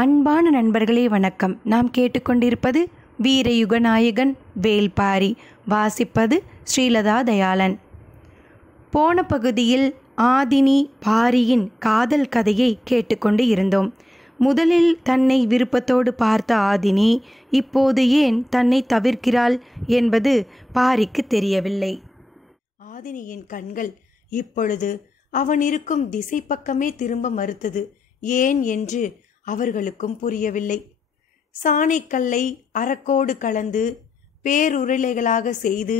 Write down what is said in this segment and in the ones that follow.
அன்பான நண்பர்களே வணக்கம். நாம் கேட்டுக்கொண்டிருப்பது வீரயுகநாயகன் வேள்பாரி. வாசிப்பது ஸ்ரீலதா தயாளன். போன பகுதியில் ஆதினி பாரியின் காதல் கதையை கேட்டுக்கொண்டு இருந்தோம். முதலில் தன்னை விருப்பத்தோடு பார்த்த ஆதினி இப்போது ஏன் தன்னை தவிர்க்கிறாள் என்பது பாரிக்கு தெரியவில்லை. ஆதினியின் கண்கள் இப்பொழுது அவன் இருக்கும் திசை பக்கமே திரும்ப மறுத்தது. ஏன் என்று அவர்களுக்கும் புரியவில்லை. சாணைக்கல்லை அரக்கோடு கலந்து பேருருளைகளாக செய்து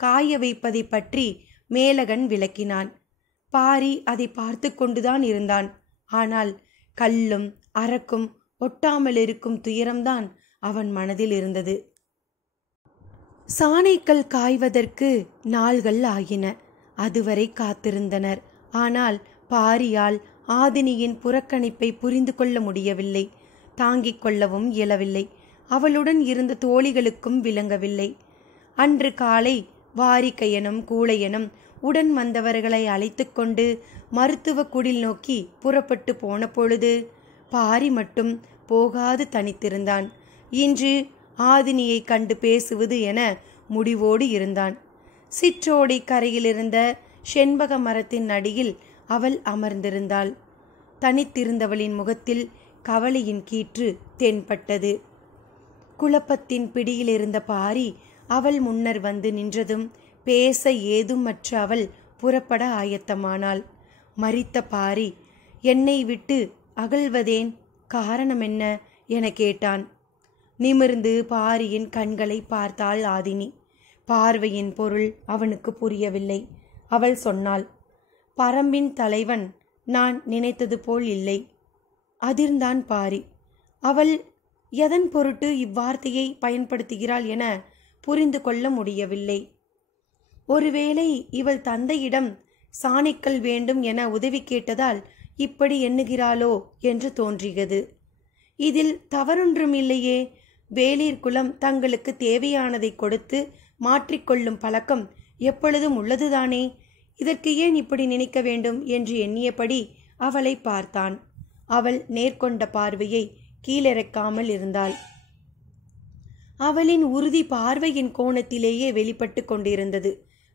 காய வைப்பதை பற்றி மேலகன் விளக்கினான். பாரி அதை பார்த்து கொண்டுதான் இருந்தான். ஆனால் கல்லும் அரக்கும் ஒட்டாமல் இருக்கும் துயரம்தான் அவன் மனதில் இருந்தது. சாணைக்கல் காய்வதற்கு நாள்கள் ஆகின. அதுவரை காத்திருந்தனர். ஆனால் பாரியால் ஆதினியின் புறக்கணிப்பை புரிந்து கொள்ள முடியவில்லை. தாங்கிக் கொள்ளவும் இயலவில்லை. அவளுடன் இருந்த தோழிகளுக்கும் விளங்கவில்லை. அன்று காலை வாரிக்கையனும் கூழையனும் உடன் வந்தவர்களை அழைத்து கொண்டு மருத்துவ குடில் நோக்கி புறப்பட்டு போன பொழுது பாரி மட்டும் போகாது தனித்திருந்தான். இன்று ஆதினியை கண்டு பேசுவது என முடிவோடு இருந்தான். சிற்றோடை கரையிலிருந்த செண்பக மரத்தின் அடியில் அவள் அமர்ந்திருந்தாள். தனித்திருந்தவளின் முகத்தில் கவலையின் கீற்று தென்பட்டது. குழப்பத்தின் பிடியில் இருந்த பாரி அவள் முன்னர் வந்து நின்றதும் பேச ஏதுமற்ற அவள் புறப்பட ஆயத்தமானாள். மரித்த பாரி, என்னை விட்டு அகழ்வதேன், காரணம் என்ன என கேட்டான். நிமிர்ந்து பாரியின் கண்களை பார்த்தாள் ஆதினி. பார்வையின் பொருள் அவனுக்கு புரியவில்லை. அவள் சொன்னாள், பரம்பின் தலைவன் நான் நினைத்தது போல் இல்லை. அதிர்ந்தான் பாரி. அவள் எதன் பொருட்டு இவ்வார்த்தையை பயன்படுத்துகிறாள் என புரிந்து கொள்ள முடியவில்லை. ஒருவேளை இவள் தந்தையிடம் சாணைக்கல் வேண்டும் என உதவி கேட்டதால் இப்படி எண்ணுகிறாளோ என்று தோன்றியது. இதில் தவறொன்றும் இல்லையே. வேளிர் குலம் தங்களுக்கு தேவையானதை கொடுத்து மாற்றிக்கொள்ளும் பழக்கம் எப்பொழுதும் உள்ளதுதானே. இதற்கு ஏன் இப்படி நினைக்க வேண்டும் என்று எண்ணியபடி அவளை பார்த்தான். அவள் நேர்கொண்ட பார்வையை கீழிறக்காமல் இருந்தாள். அவளின் உறுதி பார்வையின் கோணத்திலேயே வெளிப்பட்டு கொண்டிருந்தது.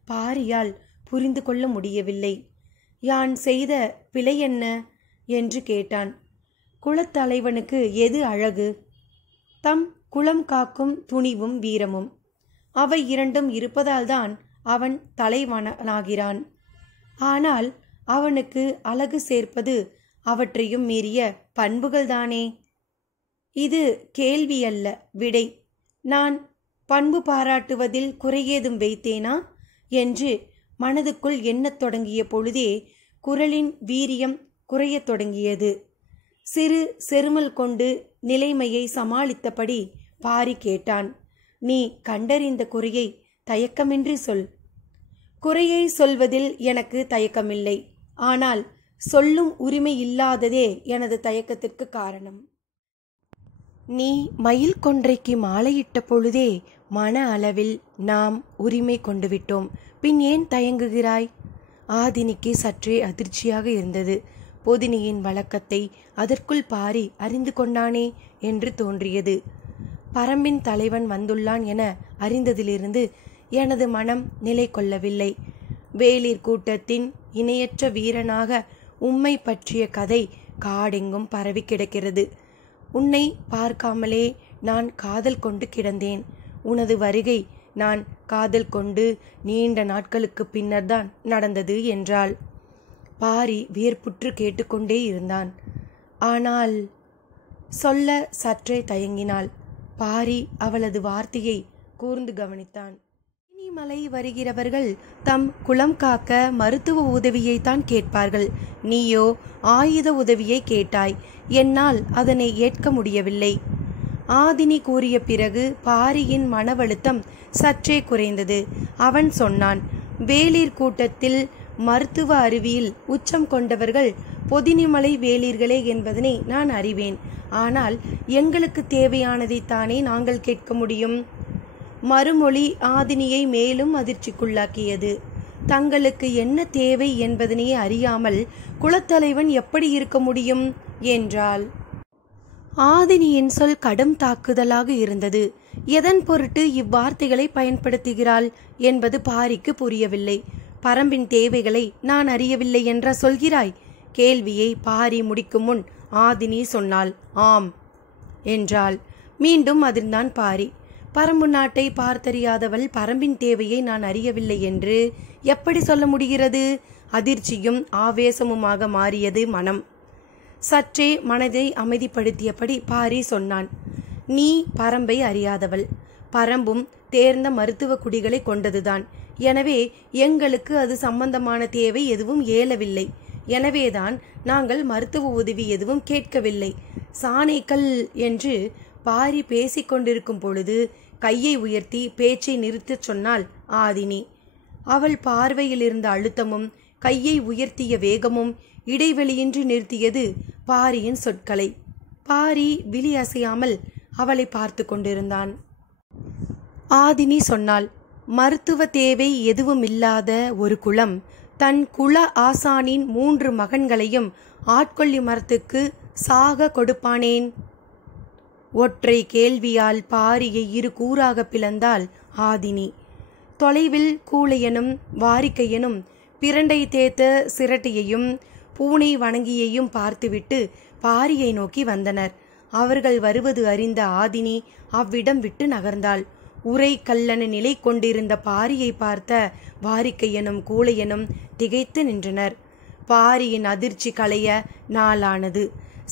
பாரியால் புரிந்து கொள்ள முடியவில்லை. யான் செய்த பிழை என்ன என்று கேட்டான். குலத்தலைவனுக்கு எது அழகு? தம் குலம் காக்கும் துணிவும் வீரமும். அவை இரண்டும் இருப்பதால்தான் அவன் தலைவனாகிறான். ஆனால் அவனுக்கு அழகு சேர்ப்பது அவற்றையும் மீறிய பண்புகள்தானே. இது கேள்வி அல்ல, விடை. நான் பண்பு பாராட்டுவதில் குறையேதும் வைத்தேனா என்று மனதுக்குள் எண்ணத் தொடங்கிய பொழுதே குரலின் வீரியம் குறையத் தொடங்கியது. சிறு செருமல் கொண்டு நிலைமையை சமாளித்தபடி பாரி கேட்டான், நீ கண்டறிந்த குறையை தயக்கமின்றி சொல். குறையை சொல்வதில் எனக்கு தயக்கமில்லை. ஆனால் சொல்லும் உரிமை இல்லாததே எனது தயக்கத்திற்கு காரணம். நீ மயில் கொன்றைக்கு மாலையிட்ட பொழுதே மன அளவில் நாம் உரிமை கொண்டு விட்டோம். பின் ஏன் தயங்குகிறாய்? ஆதினிக்கு சற்றே அதிர்ச்சியாக இருந்தது. பொதினியின் வழக்கத்தை அதற்குள் பாரி அறிந்து கொண்டானே என்று தோன்றியது. பரம்பின் தலைவன் வந்துள்ளான் என அறிந்ததிலிருந்து எனது மனம் நிலை கொள்ளவில்லை. வேளிர் கூட்டத்தின் இணையற்ற வீரனாக உம்மை பற்றிய கதை காடெங்கும் பரவி கிடக்கிறது. உன்னை பார்க்காமலே நான் காதல் கொண்டு கிடந்தேன். உனது வருகை நான் காதல் கொண்டு நீண்ட நாட்களுக்கு பின்னர்தான் நடந்தது என்றாள். பாரி வியர்ப்புற்று கேட்டுக்கொண்டே இருந்தான். ஆனால் சொல்ல சற்றே தயங்கினாள். பாரி அவளது வார்த்தையை கூர்ந்து கவனித்தான். மலை வருகிறவர்கள் தம் குலம் காக்க மருத்துவ உதவியைத்தான் கேட்பார்கள். நீயோ ஆயுத உதவியை கேட்டாய். என்னால் அதனை ஏற்க முடியவில்லை. ஆதினி கூறிய பிறகு பாரியின் மனவழுத்தம் சற்றே குறைந்தது. அவன் சொன்னான், வேளிர் கூட்டத்தில் மருத்துவ அறிவியில் உச்சம் கொண்டவர்கள் பொதினிமலை வேளிர்களே என்பதனை நான் அறிவேன். ஆனால் எங்களுக்கு தேவையானதைத்தானே நாங்கள் கேட்க முடியும். மறுமொழி ஆதினியை மேலும் அதிர்ச்சிக்குள்ளாக்கியது. தங்களுக்கு என்ன தேவை என்பதனையே அறியாமல் குலத்தலைவன் எப்படி இருக்க முடியும் என்றாள். ஆதினியின் சொல் கடும் தாக்குதலாக இருந்தது. எதன் பொருட்டு இவ்வார்த்தைகளை பயன்படுத்துகிறாள் என்பது பாரிக்கு புரியவில்லை. பரம்பின் தேவைகளை நான் அறியவில்லை என்றா சொல்கிறாய்? கேள்வியை பாரி முடிக்கும் முன் ஆதினி சொன்னாள். ஆம் என்றாள். மீண்டும் அதிர்ந்தான் பாரி. பரம்பு நாட்டை பார்த்தறியாதவள் பரம்பின் தேவையை நான் அறியவில்லை என்று எப்படி சொல்ல முடிகிறது? அதிர்ச்சியும் ஆவேசமுமாக மாறியது மனம். சற்றே மனதை அமைதிப்படுத்தியபடி பாரி சொன்னான். நீ பரம்பை அறியாதவள். பரம்பும் தேர்ந்த மருத்துவ குடிகளை கொண்டதுதான். எனவே எங்களுக்கு அது சம்பந்தமான தேவை எதுவும் ஏலவில்லை. எனவேதான் நாங்கள் மருத்துவ உதவி எதுவும் கேட்கவில்லை. சாணைக்கல் என்று பாரி பேசிக்கொண்டிருக்கும் பொழுது கையை உயர்த்தி பேச்சை நிறுத்தச் சொன்னாள் ஆதினி. அவள் பார்வையில் இருந்த அழுத்தமும் கையை உயர்த்திய வேகமும் இடைவெளியின்றி நிறுத்தியது பாரியின் சொற்களை. பாரி விழி அசையாமல் அவளை பார்த்து கொண்டிருந்தான். ஆதினி சொன்னாள். மருத்துவ தேவை எதுவும் இல்லாத ஒரு குலம் தன் குல ஆசானின் 3 மகன்களையும் ஆட்கொள்ளி மரத்துக்கு சாக கொடுப்பானேன்? ஒற்றை கேள்வியால் பாரியை 2 கூறாக பிளந்தாள் ஆதினி. தொலைவில் கூழையனும் வாரிக்கையனும் பிரண்டை தேத்த சிரட்டையையும் பூனை வணங்கியையும் பார்த்துவிட்டு பாரியை நோக்கி வந்தனர். அவர்கள் வருவது அறிந்த ஆதினி அவ்விடம் விட்டு நகர்ந்தாள். உரை கல்லன நிலை கொண்டிருந்த பாரியை பார்த்த வாரிக்கையனும் கூழையனும் திகைத்து நின்றனர். பாரியின் அதிர்ச்சி களைய நாளானது.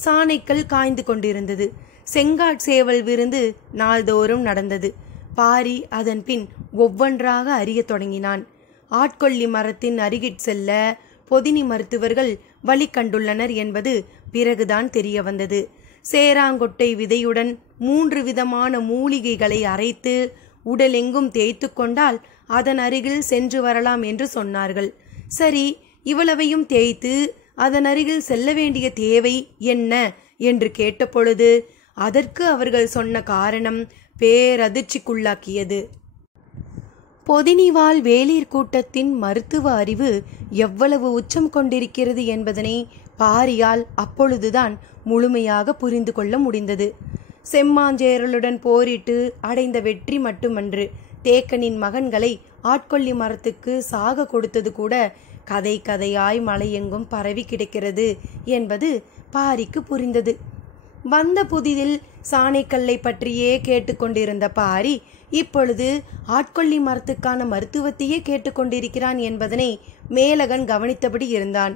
சாணைக்கல் காய்ந்து கொண்டிருந்தது. செங்காட் சேவல் விருந்து நாள்தோறும் நடந்தது. பாரி அதன் பின் ஒவ்வொன்றாக அறிய தொடங்கினான். ஆட்கொள்ளி மரத்தின் அருகிற் செல்ல பொதினி மருத்துவர்கள் வழி கண்டுள்ளனர் என்பது பிறகுதான் தெரிய வந்தது. சேராங்கொட்டை விதையுடன் 3 விதமான மூலிகைகளை அரைத்து உடலெங்கும் தேய்த்து கொண்டால் அதன் அருகில் சென்று வரலாம் என்று சொன்னார்கள். சரி, இவ்வளவையும் தேய்த்து அதன் அருகில் செல்ல வேண்டிய தேவை என்ன என்று கேட்டபொழுது அதற்கு அவர்கள் சொன்ன காரணம் பேரதிர்ச்சிக்குள்ளாக்கியது. பொதினிவால் வேளிர் கூட்டத்தின் மருத்துவ அறிவு எவ்வளவு உச்சம் கொண்டிருக்கிறது என்பதனை பாரியால் அப்பொழுதுதான் முழுமையாக புரிந்து கொள்ள முடிந்தது. செம்மாஞ்சேரலுடன் போரிட்டு அடைந்த வெற்றி மட்டுமன்று, தேக்கனின் மகன்களை ஆட்கொள்ளி மரத்துக்கு சாக கொடுத்தது கூட கதை கதையாய் மலையெங்கும் பரவி கிடக்கிறது என்பது பாரிக்கு புரிந்தது. வந்த புதிதில் சாணைக்கல்லை பற்றியே கேட்டுக்கொண்டிருந்த பாரி இப்பொழுது ஆட்கொள்ளி மரத்துக்கான மருத்துவத்தையே கேட்டுக்கொண்டிருக்கிறான் என்பதனை மேலகன் கவனித்தபடி இருந்தான்.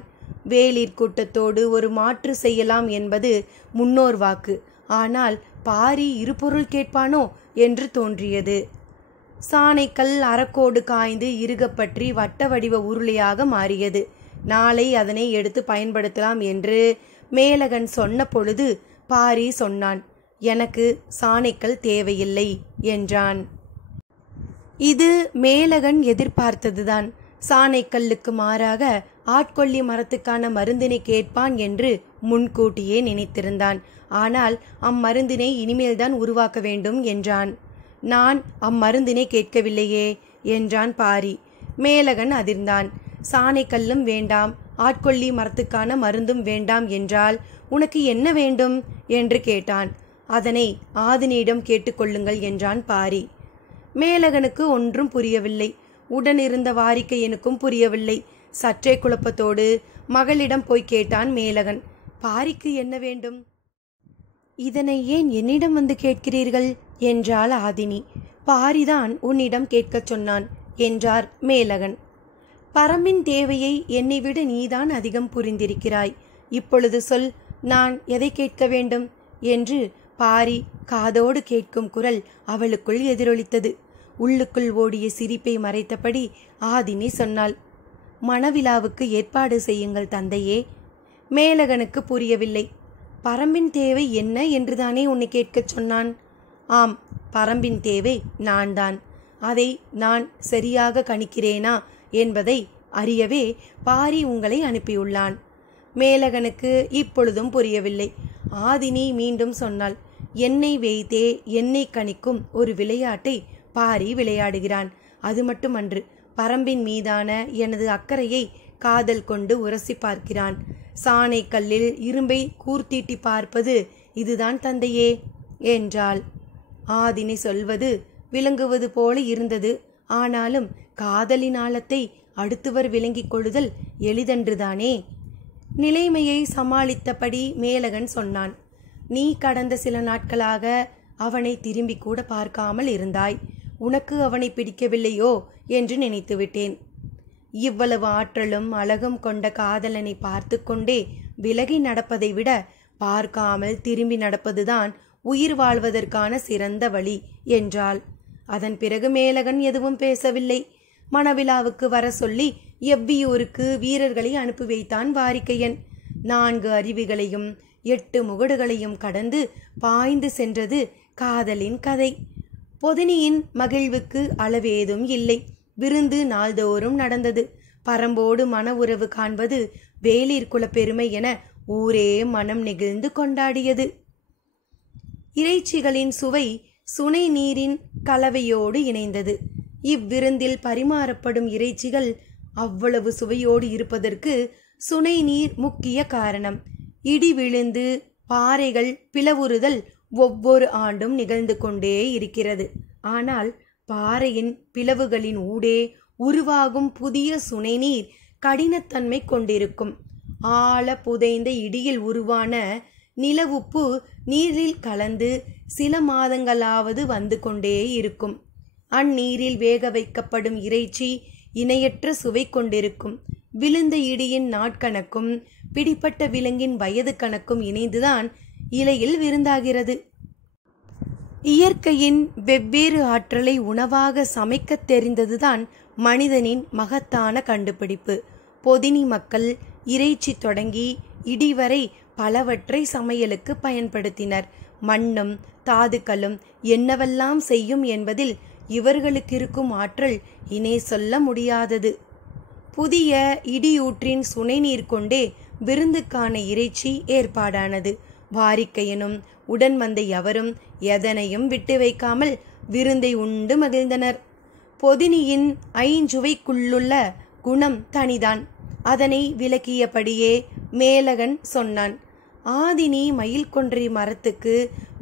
வேளிர் கூட்டத்தோடு ஒரு மாற்று செய்யலாம் என்பது முன்னோர் வாக்கு. ஆனால் பாரி இருபொருள் கேட்பானோ என்று தோன்றியது. சாணைக்கல் அறக்கோடு காய்ந்து இறுகப்பற்றி வட்ட வடிவ உருளையாக மாறியது. நாளை அதனை எடுத்து பயன்படுத்தலாம் என்று மேலகன் சொன்ன பொழுது பாரி சொன்னான். எனக்கு சாணைக்கல் தேவையில்லை என்றான். இது மேலகன் எதிர்பார்த்ததுதான். சாணைக்கல்லுக்கு மாறாக ஆட்கொள்ளி மரத்துக்கான மருந்தினை கேட்பான் என்று முன்கூட்டியே நினைத்திருந்தான். ஆனால் அம்மருந்தினை இனிமேல்தான் உருவாக்க வேண்டும் என்றான். நான் அம்மருந்தினை கேட்கவில்லையே என்றான் பாரி. மேலகன் அதிர்ந்தான். சாணைக்கல்லும் வேண்டாம், ஆட்கொள்ளி மரத்துக்கான மருந்தும் வேண்டாம் என்றால் உனக்கு என்ன வேண்டும் என்று கேட்டான். அதனை ஆதினியிடம் கேட்டுக்கொள்ளுங்கள் என்றான் பாரி. மேலகனுக்கு ஒன்றும் புரியவில்லை. உடனிருந்த வாரிக்கையனுக்கும் புரியவில்லை. சற்றே குழப்பத்தோடு மகளிடம் போய் கேட்டான் மேலகன். பாரிக்கு என்ன வேண்டும்? இதனை ஏன் என்னிடம் வந்து கேட்கிறீர்கள் என்றாள் ஆதினி. பாரிதான் உன்னிடம் கேட்கச் சொன்னான் என்றார் மேலகன். பரம்பின் தேவையை என்னை விட நீதான் அதிகம் புரிந்திருக்கிறாய். இப்பொழுது சொல், நான் எதை கேட்க வேண்டும் என்று பாரி காதோடு கேட்கும் குரல் அவளுக்குள் எதிரொலித்தது. உள்ளுக்குள் ஓடிய சிரிப்பை மறைத்தபடி ஆதினி சொன்னாள். மணவிழாவுக்கு ஏற்பாடு செய்யுங்கள் தந்தையே. மேலகனுக்கு புரியவில்லை. பரம்பின் தேவை என்ன என்றுதானே உன்னை கேட்கச் சொன்னான்? ஆம், பரம்பின் தேவை நான் தான். அதை நான் சரியாக கணிக்கிறேனா என்பதை அறியவே பாரி உங்களை அனுப்பியுள்ளான். மேலகனுக்கு இப்பொழுதும் புரியவில்லை. ஆதினி மீண்டும் சொன்னாள். என்னை வைத்தே என்னை கணிக்கும் ஒரு விளையாட்டை பாரி விளையாடுகிறான். அது மட்டுமன்று, பரம்பின் மீதான எனது அக்கறையை காதல் கொண்டு உரசி பார்க்கிறான். சாணைக்கல்லில் இரும்பை கூர்த்தீட்டி பார்ப்பது இதுதான் தந்தையே என்றாள். ஆதினி சொல்வது விளங்குவது போல இருந்தது. ஆனாலும் காதலின் ஆழத்தை அடுத்தவர் விளங்கிக் கொள்ளுதல் எளிதன்றுதானே. நிலைமையை சமாளித்தபடி மேலகன் சொன்னான். நீ கடந்த சில நாட்களாக அவனை திரும்பி கூட பார்க்காமல் இருந்தாய். உனக்கு அவனை பிடிக்கவில்லையோ என்று நினைத்து விட்டேன். இவ்வளவு ஆற்றலும் அழகும் கொண்ட காதலனை பார்த்து கொண்டே விலகி நடப்பதை விட பார்க்காமல் திரும்பி நடப்பதுதான் உயிர் வாழ்வதற்கான சிறந்த வழி என்றாள். அதன் பிறகு மேலகன் எதுவும் பேசவில்லை. மணவிழாவுக்கு வர சொல்லி எவ்வியூருக்கு வீரர்களை அனுப்பி வைத்தான் வாரிக்கையன். 4 அருவிகளையும் 8 முகடுகளையும் கடந்து பாய்ந்து சென்றது காதலின் கதை. பொதினியின் மகிழ்வுக்கு அளவேதும் இல்லை. விருந்து நாள்தோறும் நடந்தது. பரம்போடு மன உறவு காண்பது வேளிர் குல பெருமை என ஊரே மனம் நெகிழ்ந்து கொண்டாடியது. இறைச்சிகளின் சுவை சுனை நீரின் கலவையோடு இணைந்தது. இவ்விருந்தில் பரிமாறப்படும் இறைச்சிகள் அவ்வளவு சுவையோடு இருப்பதற்கு சுனை நீர் முக்கிய காரணம். இடி விழுந்து பாறைகள் பிளவுறுதல் ஒவ்வொரு ஆண்டும் நிகழ்ந்து கொண்டே இருக்கிறது. ஆனால் பாறையின் பிளவுகளின் ஊடே உருவாகும் புதிய சுனை நீர் கடினத்தன்மை கொண்டிருக்கும். ஆழ புதைந்த இடியில் உருவான நிலவுப்பு நீரில் கலந்து சில மாதங்களாவது வந்து கொண்டே இருக்கும். அந்நீரில் வேக வைக்கப்படும் இறைச்சி இணையற்ற சுவை கொண்டிருக்கும். விழுந்த இடியின் நாட்கணக்கும் பிடிப்பட்ட விலங்கின் வயது கணக்கும் இணைந்துதான் இலையில் விருந்தாகிறது. இயற்கையின் வெவ்வேறு ஆற்றலை உணவாக சமைக்க தெரிந்ததுதான் மனிதனின் மகத்தான கண்டுபிடிப்பு. பொதினி மக்கள் இறைச்சி தொடங்கி இடிவரை பலவற்றை சமையலுக்கு பயன்படுத்தினர். மண்ணும் தாதுக்களும் என்னவெல்லாம் செய்யும் என்பதில் இவர்களுக்கு இருக்கும் ஆற்றல் இனே சொல்ல முடியாதது. புதிய இடியூற்றின் சுனை நீர் கொண்டே விருந்துக்கான இறைச்சி ஏற்பாடானது. வாரிக்கையனும் உடன் வந்த எவரும் எதனையும் விட்டு வைக்காமல் விருந்தை உண்டு மகிழ்ந்தனர். பொதினியின் ஐஞ்சுவைக்குள்ளுள்ள குணம் தனிதான். அதனை விளக்கியபடியே மேலகன் சொன்னான். ஆதினி மயில் கொன்றை மரத்துக்கு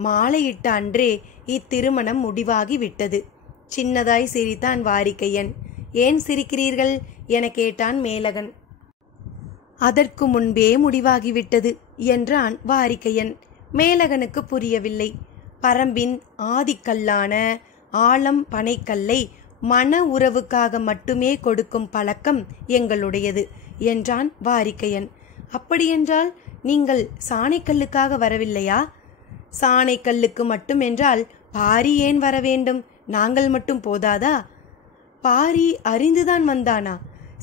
மாலையிட்ட அன்றே இத்திருமணம் முடிவாகி விட்டது. சின்னதாய் சிரித்தான் வாரிக்கையன். ஏன் சிரிக்கிறீர்கள் என கேட்டான் மேலகன். அதற்கு முன்பே முடிவாகிவிட்டது என்றான் வாரிக்கையன். மேலகனுக்கு புரியவில்லை. பரம்பின் ஆதிக்கல்லான ஆழம் பனைக்கல்லை மன உறவுக்காக மட்டுமே கொடுக்கும் பழக்கம் எங்களுடையது என்றான் வாரிக்கையன். அப்படியென்றால் நீங்கள் சாணைக்கல்லுக்காக வரவில்லையா? சாணைக்கல்லுக்கு மட்டும் என்றால் பாரி ஏன் வர வேண்டும்? நாங்கள் மட்டும் போதாதா? பாரி அறிந்துதான் வந்தானா?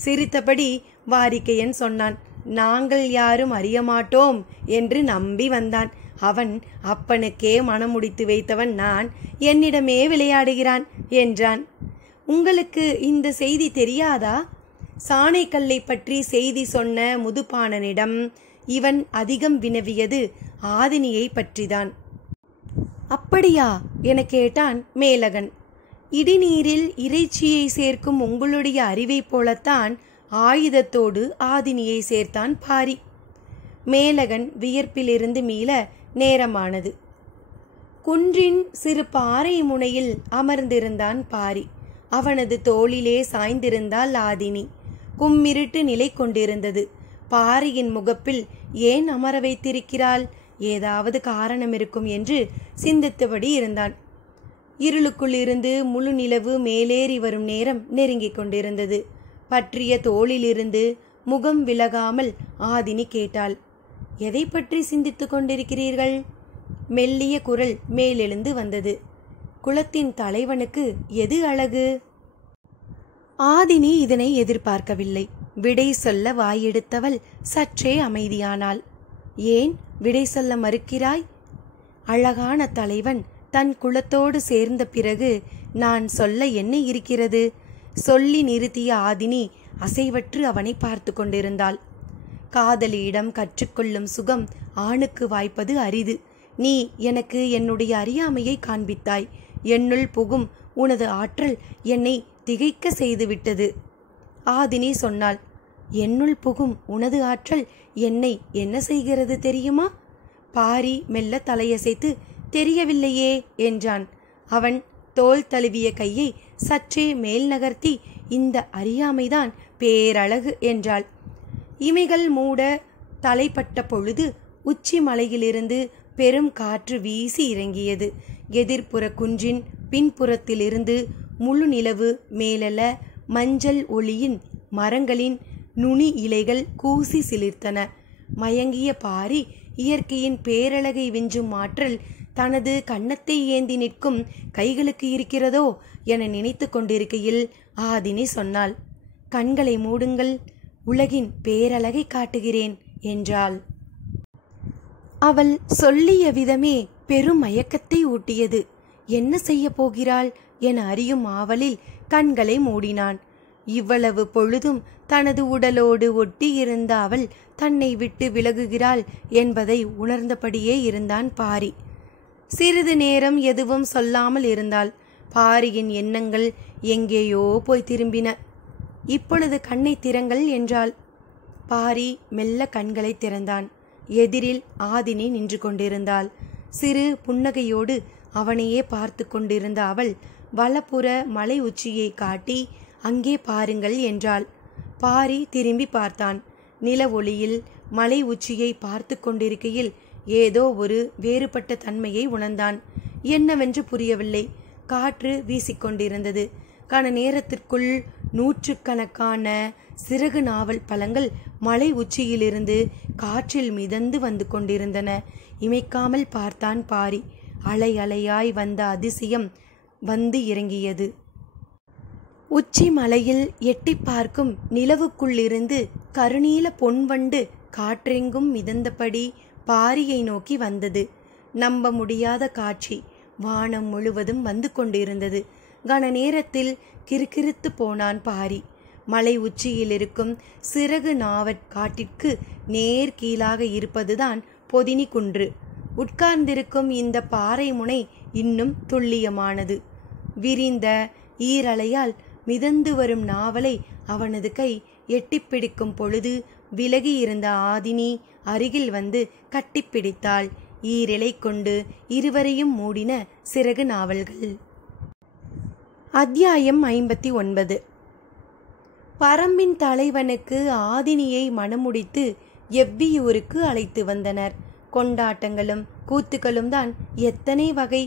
சிரித்தபடி வாரிக்கையன் சொன்னான். நாங்கள் யாரும் அறிய மாட்டோம் என்று நம்பி வந்தான். அவன் அப்பனுக்கே மனம் முடித்து வைத்தவன் நான். என்னிடமே விளையாடுகிறான் என்றான். உங்களுக்கு இந்த செய்தி தெரியாதா? சாணைக்கல்லை பற்றி செய்தி சொன்ன முதுபாணனிடம் இவன் அதிகம் வினவியது ஆதினியை பற்றிதான். அப்படியா என கேட்டான் மேலகன். இடிநீரில் இறைச்சியை சேர்க்கும் உங்களுடைய அறிவை போலத்தான் ஆயுதத்தோடு ஆதினியை சேர்த்தான் பாரி. மேலகன் வியர்ப்பிலிருந்து மீள நேரமானது. குன்றின் சிறு பாறை முனையில் அமர்ந்திருந்தான் பாரி. அவனது தோளிலே சாய்ந்திருந்தாள் ஆதினி. கும்மிருட்டு நிலை கொண்டிருந்தது. பாரியின் முகப்பில் ஏன் அமர வைத்திருக்கிறாள்? ஏதாவது காரணம் இருக்கும் என்று சிந்தித்தபடி இருந்தான். இருளுக்குள் இருந்து முழு நிலவு மேலேறி வரும் நேரம் நெருங்கிக் கொண்டிருந்தது. பற்றிய தோளிலிருந்து முகம் விலகாமல் ஆதினி கேட்டாள். எதை பற்றி சிந்தித்து கொண்டிருக்கிறீர்கள்? மெல்லிய குரல் மேலெழுந்து வந்தது. குலத்தின் தலைவனுக்கு எது அழகு? ஆதினி இதனை எதிர்பார்க்கவில்லை. விடை சொல்ல வாயெடுத்தவள் சற்றே அமைதியானாள். ஏன் விடை சொல்ல மறுக்கிறாய்? அழகான தலைவன் தன் குலத்தோடு சேர்ந்த பிறகு நான் சொல்ல என்ன இருக்கிறது? சொல்லி நிறுத்திய ஆதினி அசைவற்று அவனை பார்த்து கொண்டிருந்தாள். காதலியிடம் கற்றுக்கொள்ளும் சுகம் ஆணுக்கு வாய்ப்பது அரிது. நீ எனக்கு என்னுடைய அறியாமையை காண்பித்தாய். என்னுள் புகும் உனது ஆற்றல் என்னை திகைக்க செய்துவிட்டது. ஆதினி சொன்னாள். என்னுள் புகும் உனது ஆற்றல் என்னை என்ன செய்கிறது தெரியுமா? பாரி மெல்ல தலையசைத்து தெரியவில்லையே என்றான். அவன் தோள் தழுவிய கையை சற்றே மேல் நகர்த்தி இந்த அறியாமைதான் பேரழகு என்றாள். இமைகள் மூட தலைப்பட்ட பொழுது உச்சி மலையிலிருந்து பெரும் காற்று வீசி இறங்கியது. எதிர்ப்புற குன்றின் பின்புறத்திலிருந்து முழு நிலவு மேலெழ மஞ்சள் ஒளியின் மரங்களின் நுனி இலைகள் கூசி சிலிர்த்தன. மயங்கிய பாரி இயற்கையின் பேரழகை விஞ்சும் ஆற்றல் தனது கன்னத்தை ஏந்தி நிற்கும் கைகளுக்கு இருக்கிறதோ என நினைத்து கொண்டிருக்கையில் ஆதினி சொன்னாள். கண்களை மூடுங்கள், உலகின் பேரழகை காட்டுகிறேன் என்றாள். அவள் சொல்லிய விதமே பெரும் மயக்கத்தை ஊட்டியது. என்ன செய்ய போகிறாள் என அறியும் ஆவலில் கண்களை மூடினான். இவ்வளவு பொழுதும் தனது உடலோடு ஒட்டி இருந்த அவள் தன்னை விட்டு விலகுகிறாள் என்பதை உணர்ந்தபடியே இருந்தான் பாரி. சிறிது நேரம் எதுவும் சொல்லாமல் இருந்தாள். பாரியின் எண்ணங்கள் எங்கேயோ போய் திரும்பின. இப்பொழுது கண்ணை திறங்கள் என்றாள். பாரி மெல்ல கண்களை திறந்தான். எதிரில் ஆதினி நின்று கொண்டிருந்தாள். சிறு புன்னகையோடு அவனையே பார்த்து கொண்டிருந்த அவள் வலப்புற மலை உச்சியை காட்டி அங்கே பாருங்கள் என்றாள். பாரி திரும்பி பார்த்தான். நில ஒளியில் மலை உச்சியை பார்த்து கொண்டிருக்கையில் ஏதோ ஒரு வேறுபட்ட தன்மையை உணர்ந்தான். என்னவென்று புரியவில்லை. காற்று வீசிக்கொண்டிருந்தது. கன நேரத்திற்குள் நூற்றுக்கணக்கான சிறகு நாவல் பழங்கள் மலை உச்சியிலிருந்து காற்றில் மிதந்து வந்து கொண்டிருந்தன. இமைக்காமல் பார்த்தான் பாரி. அலை அலையாய் வந்த அதிசயம் வந்து இறங்கியது. உச்சி மலையில் எட்டி பார்க்கும் நிலவுக்குள்ளிருந்து கருநீல பொன்வண்டு காற்றெங்கும் மிதந்தபடி பாரியை நோக்கி வந்தது. நம்ப முடியாத காட்சி. வானம் முழுவதும் வந்து கொண்டிருந்தது. கன நேரத்தில் கிறுகிறுத்து போனான் பாரி. மலை உச்சியில் இருக்கும் சிறகு நாவற் காட்டிற்கு நேர் கீழாக இருப்பதுதான் பொதினி குன்று. உட்கார்ந்திருக்கும் இந்த பாறை முனை இன்னும் துல்லியமானது. விரிந்த ஈரலையால் மிதந்து வரும் நாவலை அவனது கை எட்டிப்பிடிக்கும் பொழுது விலகி இருந்த ஆதினி அருகில் வந்து கட்டிப்பிடித்தாள். ஈரிலை கொண்டு இருவரையும் மூடின சிறகு நாவல்கள். அத்தியாயம் 59. பரம்பின் தலைவனுக்கு ஆதினியை மணமுடித்து எவ்வியூருக்கு அழைத்து வந்தனர். கொண்டாட்டங்களும் கூத்துக்களும் தான் எத்தனை வகை.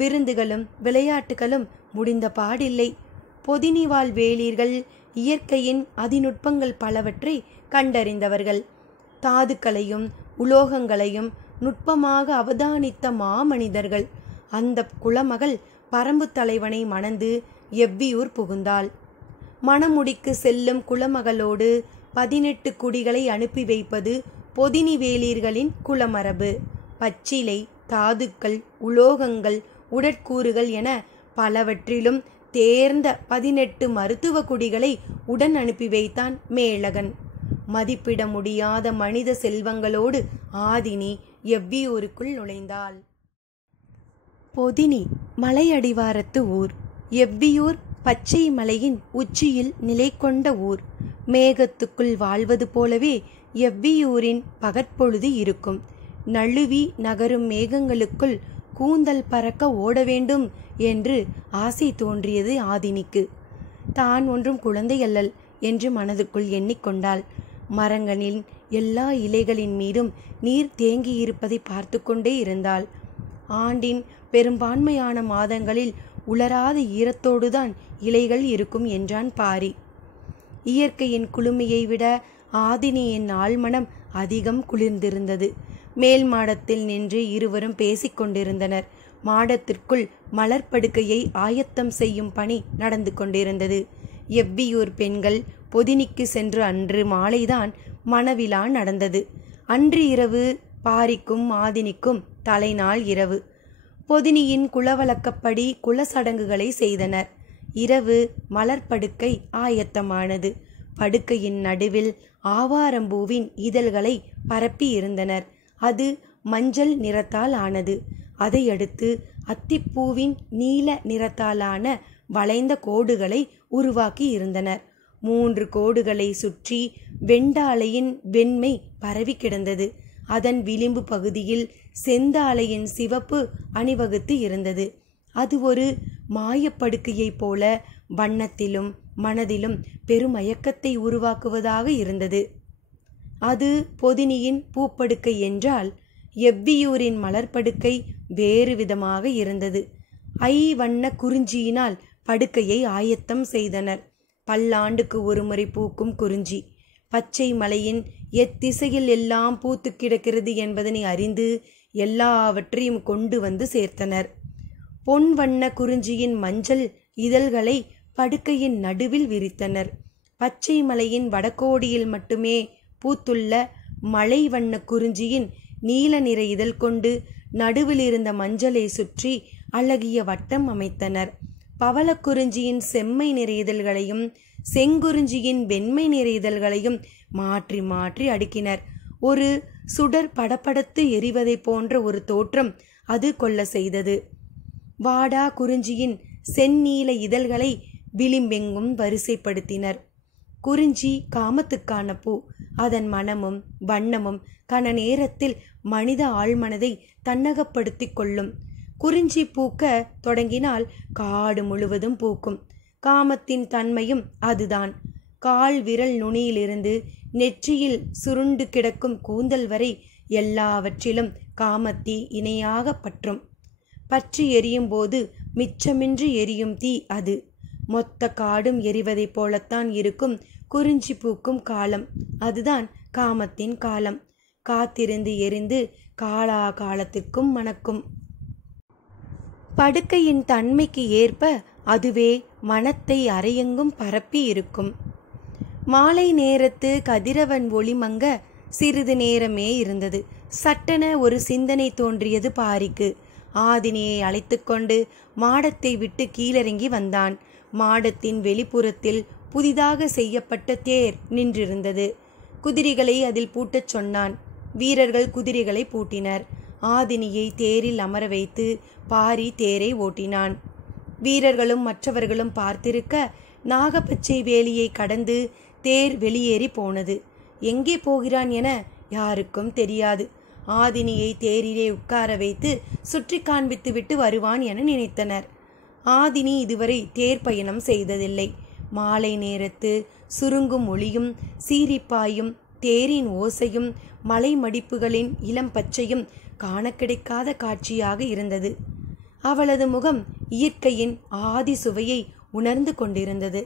விருந்துகளும் விளையாட்டுகளும் முடிந்த பாடில்லை. பொதினிவாழ் வேளிர்கள் இயற்கையின் அதிநுட்பங்கள் பலவற்றை கண்டறிந்தவர்கள். தாதுக்களையும் உலோகங்களையும் நுட்பமாக அவதானித்த மாமனிதர்கள். அந்த குலமகள் பரம்பு தலைவனை மணந்து எவ்வியூர் புகுந்தாள். மணமுடிக்கு செல்லும் குலமகளோடு 18 குடிகளை அனுப்பி வைப்பது பொதினி வேளிர்களின் குலமரபு. பச்சிலை, தாதுக்கள், உலோகங்கள், உடற்கூறுகள் என பலவற்றிலும் தேர்ந்த 18 மருத்துவ குடிகளை உடன் அனுப்பி வைத்தான் மேழகன். மதிப்பிட முடியாத மனித செல்வங்களோடு ஆதினி எவ்வியூருக்குள் நுழைந்தாள். பொதினி மலையடிவாரத்து ஊர். எவ்வியூர் பச்சை மலையின் உச்சியில் நிலை கொண்ட ஊர். மேகத்துக்குள் வாழ்வது போலவே எவ்வியூரின் பகற்பொழுது இருக்கும். நழுவி நகரும் மேகங்களுக்குள் கூந்தல் பறக்க ஓட வேண்டும் என்று ஆசை தோன்றியது ஆதினிக்கு. தான் ஒன்றும் குழந்தை அல்லல் என்று மனதுக்குள் எண்ணிக்கொண்டாள். மரங்களின் எல்லா இலைகளின் மீதும் நீர் தேங்கியிருப்பதை பார்த்து கொண்டே இருந்தாள். ஆண்டின் பெரும்பான்மையான மாதங்களில் உலராத ஈரத்தோடுதான் இலைகள் இருக்கும் என்றான் பாரி. இயற்கையின் குளுமையை விட ஆதினியின் ஆழ்மனம் அதிகம் குளிர்ந்திருந்தது. மேல் மாடத்தில் நின்று இருவரும் பேசிக்கொண்டிருந்தனர். மாடத்திற்குள் மலர்படுக்கையை ஆயத்தம் செய்யும் பணி நடந்து கொண்டிருந்தது. எவ்வியூர் பெண்கள் பொதினிக்கு சென்று அன்று மாலைதான் மணவிழா நடந்தது. அன்று இரவு பாரிக்கும் ஆதினிக்கும் தலைநாள் இரவு. பொதினியின் குலவழக்கப்படி குலசடங்குகளை செய்தனர். இரவு மலர்படுக்கை ஆயத்தமானது. படுக்கையின் நடுவில் ஆவாரம்பூவின் இதழ்களை பரப்பி இருந்தனர். அது மஞ்சள் நிறத்தால் ஆனது. அதையடுத்து அத்திப்பூவின் நீல நிறத்தாலான வளைந்த கோடுகளை உருவாக்கி இருந்தனர். 3 கோடுகளை சுற்றி வெண்டாலையின் வெண்மை பரவி கிடந்தது. அதன் விளிம்பு பகுதியில் செந்தாழையின் சிவப்பு அணிவகுத்து இருந்தது. அது ஒரு மாயப்படுக்கையைப் போல வண்ணத்திலும் மனதிலும் பெருமயக்கத்தை உருவாக்குவதாக இருந்தது. அது பொதினியின் பூப்படுக்கை என்றால் எவ்வியூரின் மலர்படுக்கை வேறு விதமாக இருந்தது. வண்ண குறிஞ்சியினால் படுக்கையை ஆயத்தம் செய்தனர். பல்லாண்டுக்கு ஒருமுறை பூக்கும் குறிஞ்சி. பச்சை மலையின் எத்திசையில் எல்லாம் பூத்து கிடக்கிறது என்பதனை அறிந்து எல்லாவற்றையும் கொண்டு வந்து சேர்த்தனர். பொன் வண்ண குறிஞ்சியின் மஞ்சள் இதழ்களை படுக்கையின் நடுவில் விரித்தனர். பச்சை மலையின் வடகோடியில் மட்டுமே பூத்துள்ள மலை வண்ண குறிஞ்சியின் நீல நிற இதழ் கொண்டு நடுவில் இருந்த மஞ்சளை சுற்றி அழகிய வட்டம் அமைத்தனர். பவளக்குறிஞ்சியின் செம்மை நிற இதழ்களையும் செங்குறிஞ்சியின் வெண்மை நிற இதழ்களையும் மாற்றி மாற்றி அடுக்கினர். ஒரு சுடர் படபடத்து எரிவதை போன்ற ஒரு தோற்றம் அது கொள்ள செய்தது. வாடா குறிஞ்சியின் செந்நீல இதழ்களை விளிம்பெங்கும் வரிசைப்படுத்தினர். குறிஞ்சி காமத்துக்கான பூ. அதன் மனமும் வண்ணமும் கன நேரத்தில் மனித ஆழ்மனதை தன்னகப்படுத்தி கொள்ளும். குறிஞ்சி பூக்க தொடங்கினால் காடு முழுவதும் பூக்கும். காமத்தின் தன்மையும் அதுதான். கால் விரல் நுனியிலிருந்து நெற்றியில் சுருண்டு கிடக்கும் கூந்தல் வரை எல்லாவற்றிலும் காமத்தீ இணையாக பற்றும். பற்றி எரியும் போது மிச்சமின்றி எரியும் தீ அது. மொத்த காடும் எரிவதைப் போலத்தான் இருக்கும் குறிஞ்சி பூக்கும் காலம். அதுதான் காமத்தின் காலம். காத்திருந்து எரிந்து காலா காலத்திற்கும் மணக்கும். படுக்கையின் தன்மைக்கு ஏற்ப அதுவே மனத்தை அரையெங்கும் பரப்பி இருக்கும். மாலை நேரத்து கதிரவன் ஒளிமங்க சிறிது நேரமே இருந்தது. சட்டென ஒரு சிந்தனை தோன்றியது பாரிக்கு. ஆதினியை அழைத்து கொண்டு மாடத்தை விட்டு கீழிறங்கி வந்தான். மாடத்தின் வெளிப்புறத்தில் புதிதாக செய்யப்பட்ட தேர் நின்றிருந்தது. குதிரைகளை அதில் பூட்டச் சொன்னான். வீரர்கள் குதிரைகளை பூட்டினர். ஆதினியை தேரில் அமர வைத்து பாரி தேரை ஓட்டினான். வீரர்களும் மற்றவர்களும் பார்த்திருக்க நாகப்பச்சை வேலியை கடந்து தேர் வெளியேறி போனது. எங்கே போகிறான் என யாருக்கும் தெரியாது. ஆதினியை தேரிலே உட்கார வைத்து சுற்றி காண்பித்து விட்டு வருவான் என நினைத்தனர். ஆதினி இதுவரை தேர் பயணம் செய்ததில்லை. மாலை நேரத்து சுருங்கும் ஒளியும் சீரிப்பாயும் தேரின் ஓசையும் மலை மடிப்புகளின் இளம் பச்சையும் காண கிடைக்காத காட்சியாக இருந்தது. அவளது முகம் இயற்கையின் ஆதி சுவையை உணர்ந்து கொண்டிருந்தது.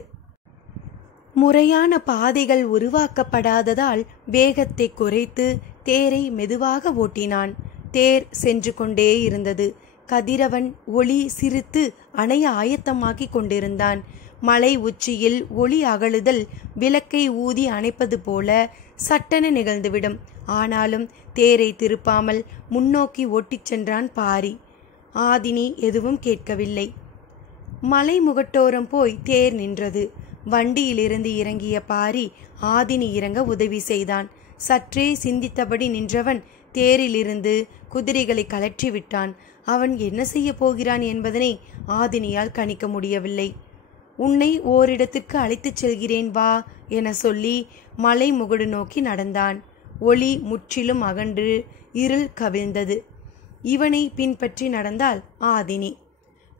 முறையான பாதைகள் உருவாக்கப்படாததால் வேகத்தை குறைத்து தேரை மெதுவாக ஓட்டினான். தேர் சென்று கொண்டே இருந்தது. கதிரவன் ஒளி சிரித்து அணைய ஆயத்தமாக்கி கொண்டிருந்தான். மலை உச்சியில் ஒளி அகழுதல் விளக்கை ஊதி அணைப்பது போல சட்டென நிகழ்ந்துவிடும். ஆனாலும் தேரை திருப்பாமல் முன்னோக்கி ஓட்டிச் சென்றான் பாரி. ஆதினி எதுவும் கேட்கவில்லை. மலை முகட்டோரம் போய் தேர் நின்றது. வண்டியிலிருந்து இறங்கிய பாரி ஆதினி இறங்க உதவி செய்தான். சற்றே சிந்தித்தபடி நின்றவன் தேரிலிருந்து குதிரைகளை கலற்றி விட்டான். அவன் என்ன செய்ய போகிறான் என்பதனை ஆதினியால் கணிக்க முடியவில்லை. உன்னை ஓரிடத்திற்கு அழைத்துச் செல்கிறேன் வா என சொல்லி மலை முகடு நோக்கி நடந்தான். ஒளி முற்றிலும் அகன்று இருள் கவிழ்ந்தது. இவனை பின்பற்றி நடந்தாள் ஆதினி.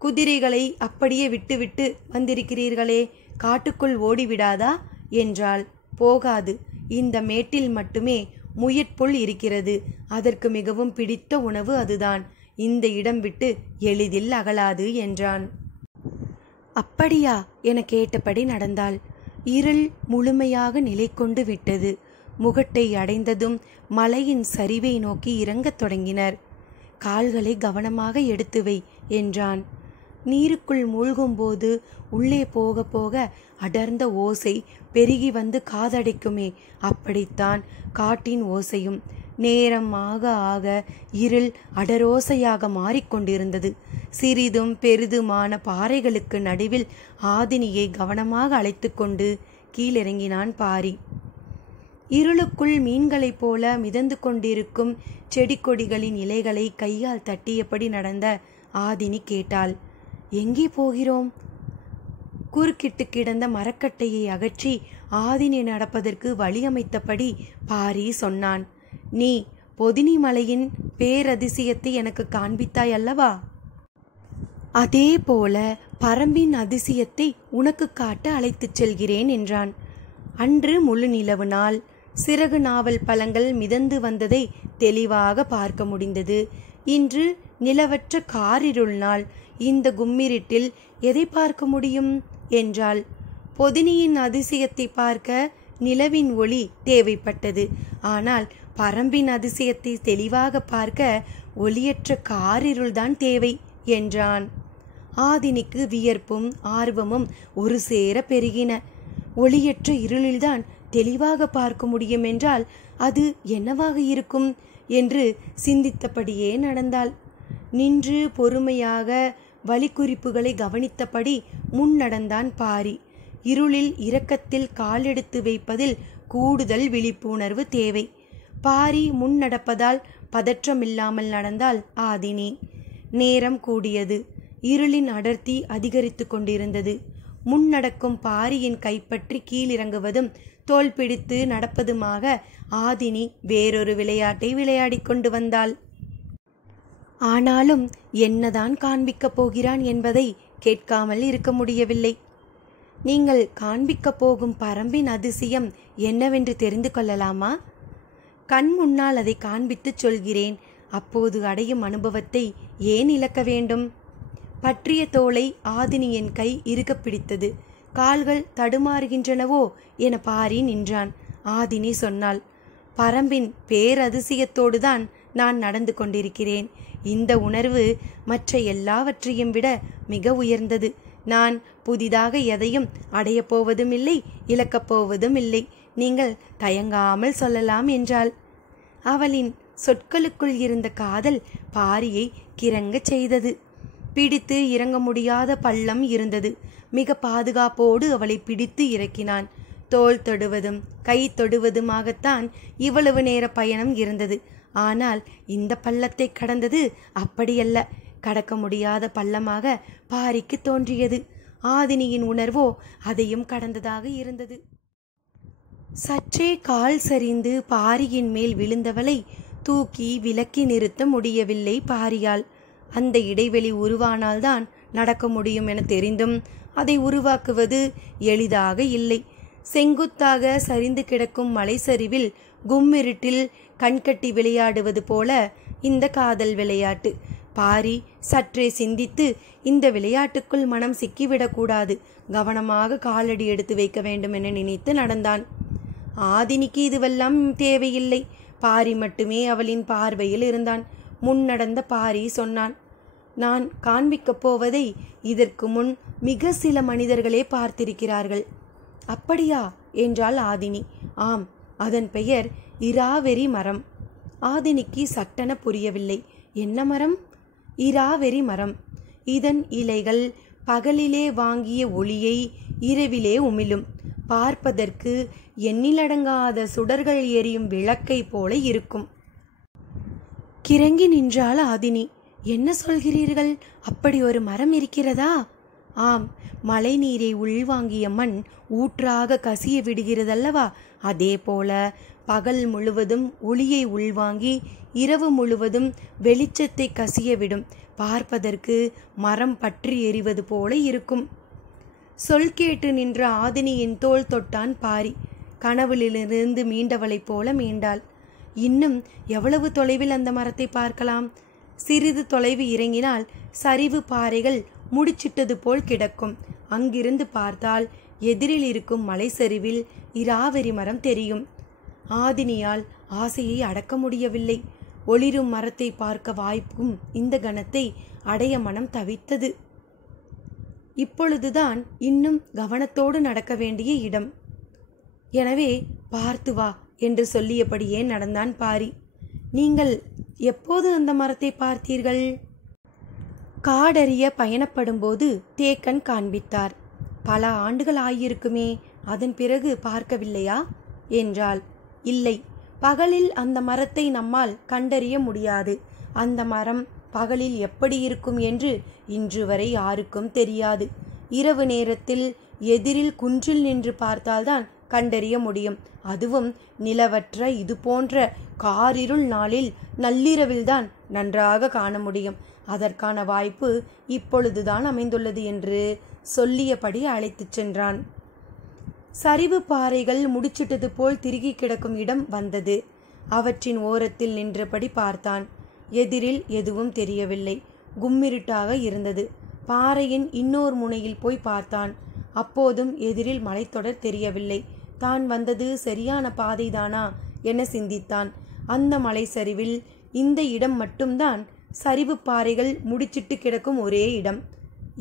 குதிரைகளை அப்படியே விட்டுவிட்டு வந்திருக்கிறீர்களே, காட்டுக்குள் ஓடிவிடாதா என்றாள். போகாது. இந்த மேட்டில் மட்டுமே முயற்புல் இருக்கிறது. அதற்கு மிகவும் பிடித்த உணவு அதுதான். இந்த இடம் விட்டு எளிதில் அகலாது என்றான். அப்படியா என கேட்டபடி நடந்தாள். இருள் முழுமையாக நிலை கொண்டு விட்டது. முகட்டை அடைந்ததும் மலையின் சரிவை நோக்கி இறங்கத் தொடங்கினர். கால்களை கவனமாக எடுத்து வை என்றான். நீருக்குள் மூழ்கும்போது உள்ளே போக போக அடர்ந்த ஓசை பெருகி வந்து காதடைக்குமே, அப்படித்தான் காட்டின் ஓசையும். நேரம் ஆக ஆக இருள் அடரோசையாக மாறிக்கொண்டிருந்தது. சிறிதும் பெரிதுமான பாறைகளுக்கு நடுவில் ஆதினியை கவனமாக அழைத்து கொண்டு கீழிறங்கினான் பாரி. இருளுக்குள் மீன்களைப் போல மிதந்து கொண்டிருக்கும் செடி கொடிகளின் இலைகளை கையால் தட்டியபடி நடந்த ஆதினி கேட்டாள். எங்கே போகிறோம்? குறுக்கிட்டு கிடந்த மரக்கட்டையை அகற்றி ஆதினி நடப்பதற்கு வழி அமைத்தபடி பாரி சொன்னான். நீ பொதினி மலையின் பேரதிசயத்தை எனக்கு காண்பித்தாய் அல்லவா? அதே போல பரம்பின் அதிசயத்தை உனக்கு காட்ட அழைத்துச் செல்கிறேன் என்றான். அன்று முழு நிலவு நாள். சிறகு நாவல் பழங்கள் மிதந்து வந்ததை தெளிவாக பார்க்க முடிந்தது. இன்று நிலவற்ற காரிருள் நாள். இந்த கும்மிருட்டில் எதை பார்க்க முடியும் என்றாள். பொதினியின் அதிசயத்தை பார்க்க நிலவின் ஒளி தேவைப்பட்டது. ஆனால் பரம்பின் அதிசயத்தை தெளிவாக பார்க்க ஒளியற்ற காரிருள்தான் தேவை என்றான். ஆதினிக்கு வியர்ப்பும் ஆர்வமும் ஒரு சேர பெருகின. ஒளியற்ற இருளில்தான் தெளிவாக பார்க்க முடியும் என்றால் அது என்னவாக இருக்கும் என்று சிந்தித்தபடியே நடந்தாள். நின்று பொறுமையாக வழிக்குறிப்புகளை கவனித்தபடி முன்னடந்தான் பாரி. இருளில் இரக்கத்தில் காலெடுத்து வைப்பதில் கூடுதல் விழிப்புணர்வு தேவை. பாரி முன்னடப்பதால் பதற்றமில்லாமல் நடந்தாள் ஆதினி. நேரம் கூடியது. இருளின் அடர்த்தி அதிகரித்து கொண்டிருந்தது. முன்னடக்கும் பாரியின் கைப்பற்றி கீழிறங்குவதும் தோள் பிடித்து நடப்பதுமாக ஆதினி வேறொரு விளையாட்டை விளையாடி கொண்டு வந்தாள். ஆனாலும் என்னதான் காண்பிக்கப் போகிறான் என்பதை கேட்காமல் இருக்க முடியவில்லை. நீங்கள் காண்பிக்கப் போகும் பரம்பின் அதிசயம் என்னவென்று தெரிந்து கொள்ளலாமா? கண் முன்னால் அதை காண்பித்துச் சொல்கிறேன். அப்போது அடையும் அனுபவத்தை ஏன் இழக்க வேண்டும்? பற்றிய தோளை ஆதினியின் கை இறுக பிடித்தது. கால்கள் தடுமாறுகின்றனவோ என பாரி நின்றான். ஆதினி சொன்னாள், பரம்பின் பேரதிசயத்தோடுதான் நான் நடந்து கொண்டிருக்கிறேன். இந்த உணர்வு மற்ற எல்லாவற்றையும் விட மிக உயர்ந்தது. நான் புதிதாக எதையும் அடையப் போவதும் இல்லை, இழக்கப் போவதும் இல்லை. நீங்கள் தயங்காமல் சொல்லலாம் என்றாள். அவளின் சொற்களுக்குள் இருந்த காதல் பாரியை கிறங்கச் செய்தது. பிடித்து இறங்க முடியாத பள்ளம் இருந்தது. மிக பாதுகாப்போடு அவளை பிடித்து இறக்கினான். தோள் தொடுவதும் கை தொடுவதுமாகத்தான் இவ்வளவு நேர பயணம் இருந்தது. ஆனால் இந்த பள்ளத்தை கடந்தது அப்படியல்ல. கடக்க முடியாத பள்ளமாக பாரிக்கு தோன்றியது. ஆதினியின் உணர்வோ அதையும் கடந்ததாக இருந்தது. சற்றே கால் சரிந்து பாரியின் மேல் விழுந்தவளை தூக்கி விலக்கி நிறுத்த முடியவில்லை பாரியால். அந்த இடைவெளி உருவானால்தான் நடக்க முடியும் என தெரிந்தும் அதை உருவாக்குவது எளிதாக இல்லை. செங்குத்தாக சரிந்து கிடக்கும் மலைச்சரிவில் கும்மிருட்டில் கண்கட்டி விளையாடுவது போல இந்த காதல் விளையாட்டு. பாரி சற்றே சிந்தித்து இந்த விளையாட்டுக்குள் மனம் சிக்கிவிடக்கூடாது, கவனமாக காலடி எடுத்து வைக்க வேண்டும் என நினைத்து நடந்தான். ஆதினிக்கு இதுவெல்லாம் தேவையில்லை. பாரி மட்டுமே அவளின் பார்வையில் இருந்தான். முன்னடந்த பாரி சொன்னான், நான் காண்பிக்கப் போவதை இதற்கு முன் மிக சில மனிதர்களே பார்த்திருக்கிறார்கள். அப்படியா என்றாள் ஆதினி. ஆம், அதன் பெயர் இராவெறி மரம். ஆதினிக்கு சட்டென புரியவில்லை. என்ன மரம்? இராவெறி மரம். இதன் இலைகள் பகலிலே வாங்கிய ஒளியை இரவிலே உமிழும். பார்ப்பதற்கு எண்ணிலடங்காத சுடர்கள் எரியும் விளக்கை போல இருக்கும். கிறங்கி நின்றாள் ஆதினி. என்ன சொல்கிறீர்கள்? அப்படி ஒரு மரம் இருக்கிறதா? ஆம், மழை நீரை உள்வாங்கிய மண் ஊற்றாக கசிய விடுகிறதல்லவா, அதே போல பகல் முழுவதும் ஒளியை உள்வாங்கி இரவு முழுவதும் வெளிச்சத்தை கசிய விடும். பார்ப்பதற்கு மரம் பற்றி எரிவது போல இருக்கும். சொல் கேட்டு நின்ற ஆதினியின் தோள் தொட்டான் பாரி. கனவுலிருந்து மீண்டவளைப் போல மீண்டாள். இன்னும் எவ்வளவு தொலைவில் அந்த மரத்தை பார்க்கலாம்? சிறிது தொலைவு இறங்கினால் சரிவு பாறைகள் முடிச்சிட்டது போல் கிடக்கும். அங்கிருந்து பார்த்தால் எதிரில் இருக்கும் மலைச்சரிவில் இராவெறி மரம் தெரியும். ஆதினியால் ஆசையை அடக்க முடியவில்லை. ஒளிரும் மரத்தை பார்க்க வாய்ப்பும் இந்த கணத்தை அடைய மனம் தவித்தது. இப்பொழுதுதான் இன்னும் கவனத்தோடு நடக்க வேண்டிய இடம். எனவே பார்த்து வா என்று சொல்லியபடியே நடந்தான் பாரி. நீங்கள் எப்போது அந்த மரத்தை பார்த்தீர்கள்? காடறிய பயணப்படும்போது தேக்கன் காண்பித்தார். பல ஆண்டுகள் ஆகியிருக்குமே, அதன் பிறகு பார்க்கவில்லையா என்றாள். இல்லை, பகலில் அந்த மரத்தை நம்மால் கண்டறிய முடியாது. அந்த மரம் பகலில் எப்படி இருக்கும் என்று இன்று வரை யாருக்கும் தெரியாது. இரவு நேரத்தில் எதிரில் குன்றில் நின்று பார்த்தால்தான் கண்டறிய முடியும். அதுவும் நிலவற்ற இது போன்ற காரிருள் நாளில் நள்ளிரவில்தான் நன்றாக காண முடியும். அதற்கான வாய்ப்பு இப்பொழுதுதான் அமைந்துள்ளது என்று சொல்லியபடி அழைத்துச் சென்றான். சரிவு பாறைகள் முடிச்சிட்டது போல் திருகி கிடக்கும் இடம் வந்தது. அவற்றின் ஓரத்தில் நின்றபடி பார்த்தான். எதிரில் எதுவும் தெரியவில்லை. கும்மிருட்டாக இருந்தது. பாறையின் இன்னொரு முனையில் போய் பார்த்தான். அப்போதும் எதிரில் மலைத்தொடர் தெரியவில்லை. தான் வந்தது சரியான பாதைதானா என சிந்தித்தான். அந்த மலை சரிவில் இந்த இடம் மட்டும்தான் சரிவு பாறைகள் முடிச்சிட்டு கிடக்கும் ஒரே இடம்.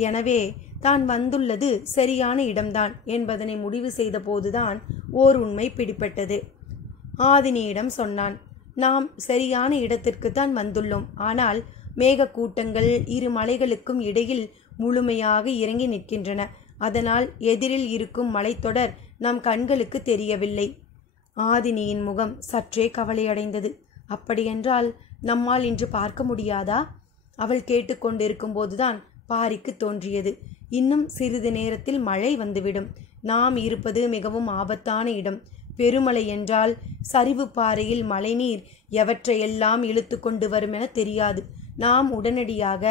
எனவே தான் வந்துள்ளது சரியான இடம்தான் என்பதனை முடிவு செய்த போதுதான் ஓர் உண்மை பிடிபட்டது. ஆதினியிடம் சொன்னான். நாம் சரியான இடத்திற்குத்தான் வந்துள்ளோம். ஆனால் மேகக்கூட்டங்கள் இரு மலைகளுக்கும் இடையில் முழுமையாக இறங்கி நிற்கின்றன. அதனால் எதிரில் இருக்கும் மலைத்தொடர் நம் கண்களுக்கு தெரியவில்லை. ஆதினியின் முகம் சற்றே கவலையடைந்தது. அப்படியென்றால் நம்மால் இன்று பார்க்க முடியாதா? அவள் கேட்டுக்கொண்டிருக்கும் போதுதான் பாரிக்கு தோன்றியது. இன்னும் சிறிது நேரத்தில் மழை வந்துவிடும். நாம் இருப்பது மிகவும் ஆபத்தான இடம். பெருமழை என்றால் சரிவு பாறையில் மழைநீர் எவற்றையெல்லாம் இழுத்து கொண்டு வரும் என தெரியாது. நாம் உடனடியாக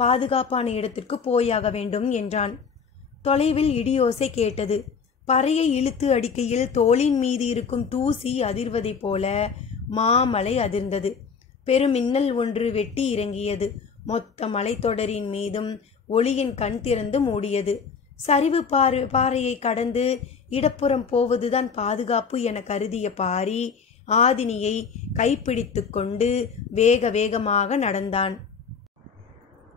பாதுகாப்பான இடத்திற்கு போயாக வேண்டும் என்றான். தொலைவில் இடியோசை கேட்டது. பறையை இழுத்து அடிக்கையில் தோளின் மீது இருக்கும் தூசி அதிர்வதைப் போல மாமலை அதிர்ந்தது. பெருமின்னல் ஒன்று வெட்டி இறங்கியது. மொத்த மலைத்தொடரின் மீதும் ஒளியின் கண் திறந்து மூடியது. சரிவு பாறையை கடந்து இடப்புறம் போவதுதான் பாதுகாப்பு என கருதிய பாரி ஆதினியை கைப்பிடித்து கொண்டு வேக வேகமாக நடந்தான்.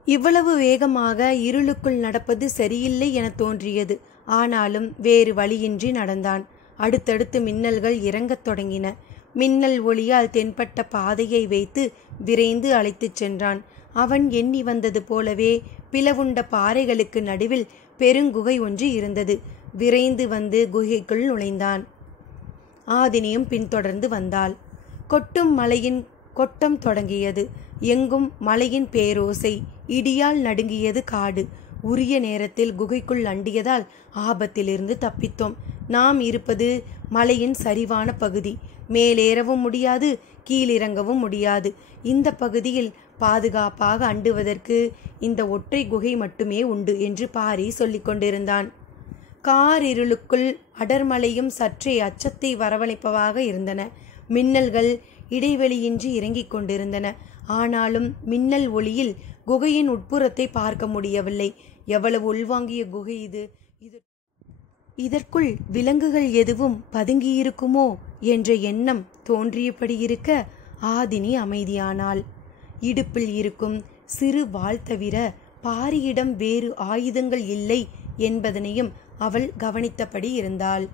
இவ்வளவு வேகமாக இருளுக்குள் நடப்பது சரியில்லை என தோன்றியது. ஆனாலும் வேறு வழியின்றி நடந்தான். அடுத்தடுத்து மின்னல்கள் இறங்கத் தொடங்கின. மின்னல் ஒளியால் தென்பட்ட பாதையை வைத்து விரைந்து அழைத்துச் சென்றான். அவன் எண்ணி வந்தது போலவே பிளவுண்ட பாறைகளுக்கு நடுவில் பெருங்குகை ஒன்று இருந்தது. விரைந்து வந்து குகைக்குள் நுழைந்தான். ஆதினியும் பின்தொடர்ந்து வந்தாள். கொட்டும் மலையின் கொட்டம் தொடங்கியது. எங்கும் மலையின் பேரோசை. இடியால் நடுங்கியது காடு. உரிய நேரத்தில் குகைக்குள் அண்டியதால் ஆபத்திலிருந்து தப்பித்தோம். நாம் இருப்பது மலையின் சரிவான பகுதி. மேலேறவும் முடியாது, கீழிறங்கவும் முடியாது. இந்த பகுதியில் பாதுகாப்பாக அண்டுவதற்கு இந்த ஒற்றை குகை மட்டுமே உண்டு என்று பாரி சொல்லிக் கொண்டிருந்தான். காரிருளுக்குள் அடர்மலையும் சற்றே அச்சத்தை வரவழைப்பதாக இருந்தன. மின்னல்கள் இடைவெளியின்றி இறங்கிக் கொண்டிருந்தன. ஆனாலும் மின்னல் ஒளியில் குகையின் உட்புறத்தை பார்க்க முடியவில்லை. எவ்வளவு உள்வாங்கிய குகை இது! இதற்குள் விலங்குகள் எதுவும் பதுங்கியிருக்குமோ என்ற எண்ணம் தோன்றியபடி இருக்க ஆதினி அமைதியானாள். இடுப்பில் இருக்கும் சிறு வாள் தவிர பாரியிடம் வேறு ஆயுதங்கள் இல்லை என்பதனையும் அவள் கவனித்தபடி இருந்தாள்.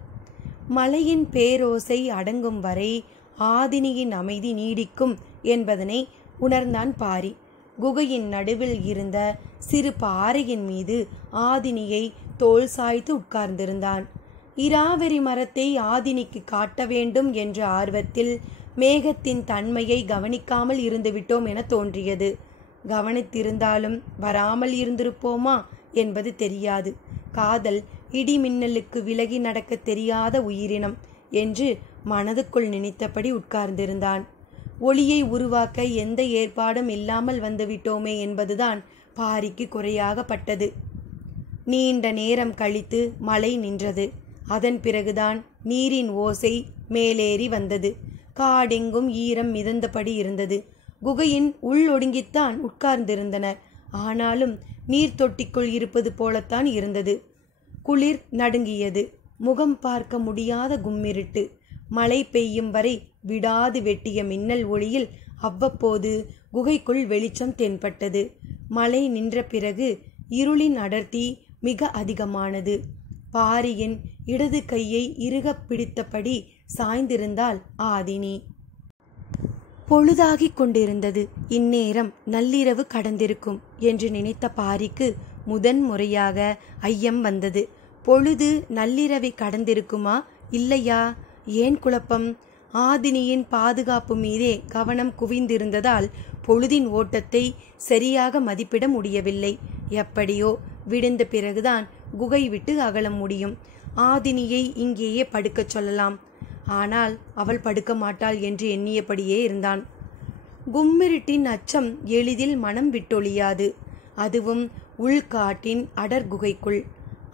மலையின் பேரோசை அடங்கும் வரை ஆதினியின் அமைதி நீடிக்கும் என்பதனை உணர்ந்தான் பாரி. குகையின் நடுவில் இருந்த சிறு பாறையின் மீது ஆதினியை தோள் சாய்த்து உட்கார்ந்திருந்தான். இராவெரி மரத்தை ஆதினிக்கு காட்ட வேண்டும் என்ற ஆர்வத்தில் மேகத்தின் தன்மையை கவனிக்காமல் இருந்துவிட்டோம் என தோன்றியது. கவனித்திருந்தாலும் வராமல் இருந்திருப்போமா என்பது தெரியாது. காதல் இடி மின்னலுக்கு விலகி நடக்க தெரியாத உயிரினம் என்று மனதுக்குள் நினைத்தபடி உட்கார்ந்திருந்தான். ஒளியை உருவாக்க எந்த ஏற்பாடும் இல்லாமல் வந்துவிட்டோமே என்பதுதான் பாரிக்கு குறையாகப்பட்டது. நீண்ட நேரம் கழித்து மழை நின்றது. அதன் பிறகுதான் நீரின் ஓசை மேலேறி வந்தது. காடெங்கும் ஈரம் மிதந்தபடி இருந்தது. குகையின் உள் ஒடுங்கித்தான் உட்கார்ந்திருந்தனர். ஆனாலும் நீர் தொட்டிக்குள் இருப்பது போலத்தான் இருந்தது. குளிர் நடுங்கியது. முகம் பார்க்க முடியாத கும்மிருட்டு. மழை பெய்யும் வரை விடாது வெட்டிய மின்னல் ஒளியில் அவ்வப்போது குகைக்குள் வெளிச்சம் தென்பட்டது. மழை நின்ற பிறகு இருளின் அடர்த்தி மிக அதிகமானது. பாரியின் இடது கையை இறுக பிடித்தபடி சாய்ந்திருந்தாள் ஆதினி. பொழுதாகிக் கொண்டிருந்தது. இந்நேரம் நள்ளிரவு கடந்திருக்கும் என்று நினைத்த பாரிக்கு முதன் முறையாக ஐயம் வந்தது. பொழுது நள்ளிரவை கடந்திருக்குமா இல்லையா? ஏன் குழப்பம்? ஆதினியின் பாதுகாப்பு மீதே கவனம் குவிந்திருந்ததால் பொழுதின் ஓட்டத்தை சரியாக மதிப்பிட முடியவில்லை. எப்படியோ விடிந்த பிறகுதான் குகை விட்டு அகல முடியும். ஆதினியை இங்கேயே படுக்கச் சொல்லலாம். ஆனால் அவள் படுக்க மாட்டாள் என்று எண்ணியபடியே இருந்தான். கும்மிருட்டின் அச்சம் எளிதில் மனம் விட்டொழியாது. அதுவும் உள்காட்டின் அடர்குகைக்குள்.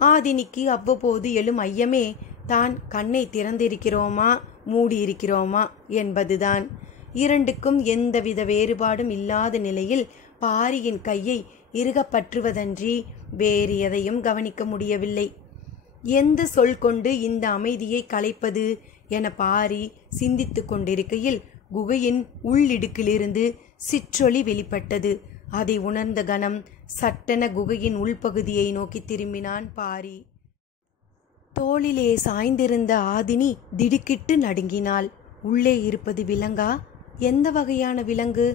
ஆதினிக்கு அவ்வப்போது எழும் ஐயமே தான் கண்ணை திறந்திருக்கிறோமா மூடியிருக்கிறோமா என்பதுதான். இரண்டுக்கும் எந்தவித வேறுபாடும் இல்லாத நிலையில் பாரியின் கையை இறுகப்பற்றுவதன்றி வேறு எதையும் கவனிக்க முடியவில்லை. எந்த சொல் கொண்டு இந்த அமைதியை கலைப்பது என பாரி சிந்தித்து கொண்டிருக்கையில் குகையின் உள்ளிடுக்கிலிருந்து சிற்றொளி வெளிப்பட்டது. அதை உணர்ந்த கணம் சட்டென குகையின் உள்பகுதியை நோக்கி திரும்பினான் பாரி. தோளிலே சாய்ந்திருந்த ஆதினி திடுக்கிட்டு நடுங்கினாள். உள்ளே இருப்பது விலங்கா? எந்த வகையான விலங்கு?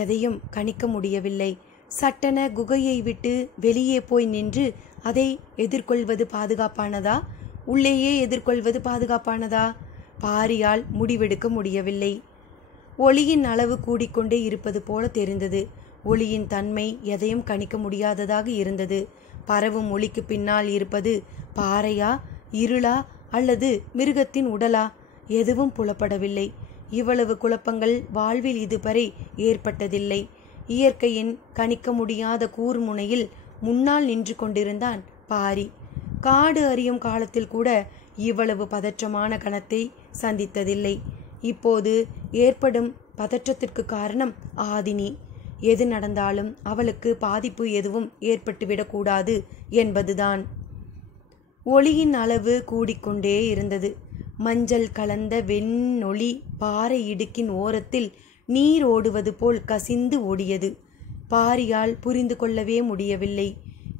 எதையும் கணிக்க முடியவில்லை. சட்டென குகையை விட்டு வெளியே போய் நின்று அதை எதிர்கொள்வது பாதுகாப்பானதா, உள்ளேயே எதிர்கொள்வது பாதுகாப்பானதா? பாரியால் முடிவெடுக்க முடியவில்லை. ஒளியின் அளவு கூடிக்கொண்டே இருப்பது போல தெரிந்தது. ஒளியின் தன்மை எதையும் கணிக்க முடியாததாக இருந்தது. பரவும் ஒளிக்கு பின்னால் இருப்பது பாறையா, இருளா அல்லது மிருகத்தின் உடலா? எதுவும் புலப்படவில்லை. இவ்வளவு குழப்பங்கள் வாழ்வில் இதுவரை ஏற்பட்டதில்லை. இயற்கையின் கணிக்க முடியாத கூர்முனையில் முன்னால் நின்று கொண்டிருந்தான் பாரி. காடு அறியும் காலத்தில் கூட இவ்வளவு பதற்றமான கணத்தை சந்தித்ததில்லை. இப்போது ஏற்படும் பதற்றத்திற்கு காரணம் ஆதினி. எது நடந்தாலும் அவளுக்கு பாதிப்பு எதுவும் ஏற்பட்டுவிடக்கூடாது என்பதுதான். ஒளியின் அளவு கூடிக்கொண்டே இருந்தது. மஞ்சள் கலந்த வெண்ணொளி பாறை இடுக்கின் ஓரத்தில் நீர் ஓடுவது போல் கசிந்து ஓடியது. பாரியால் புரிந்து கொள்ளவே முடியவில்லை.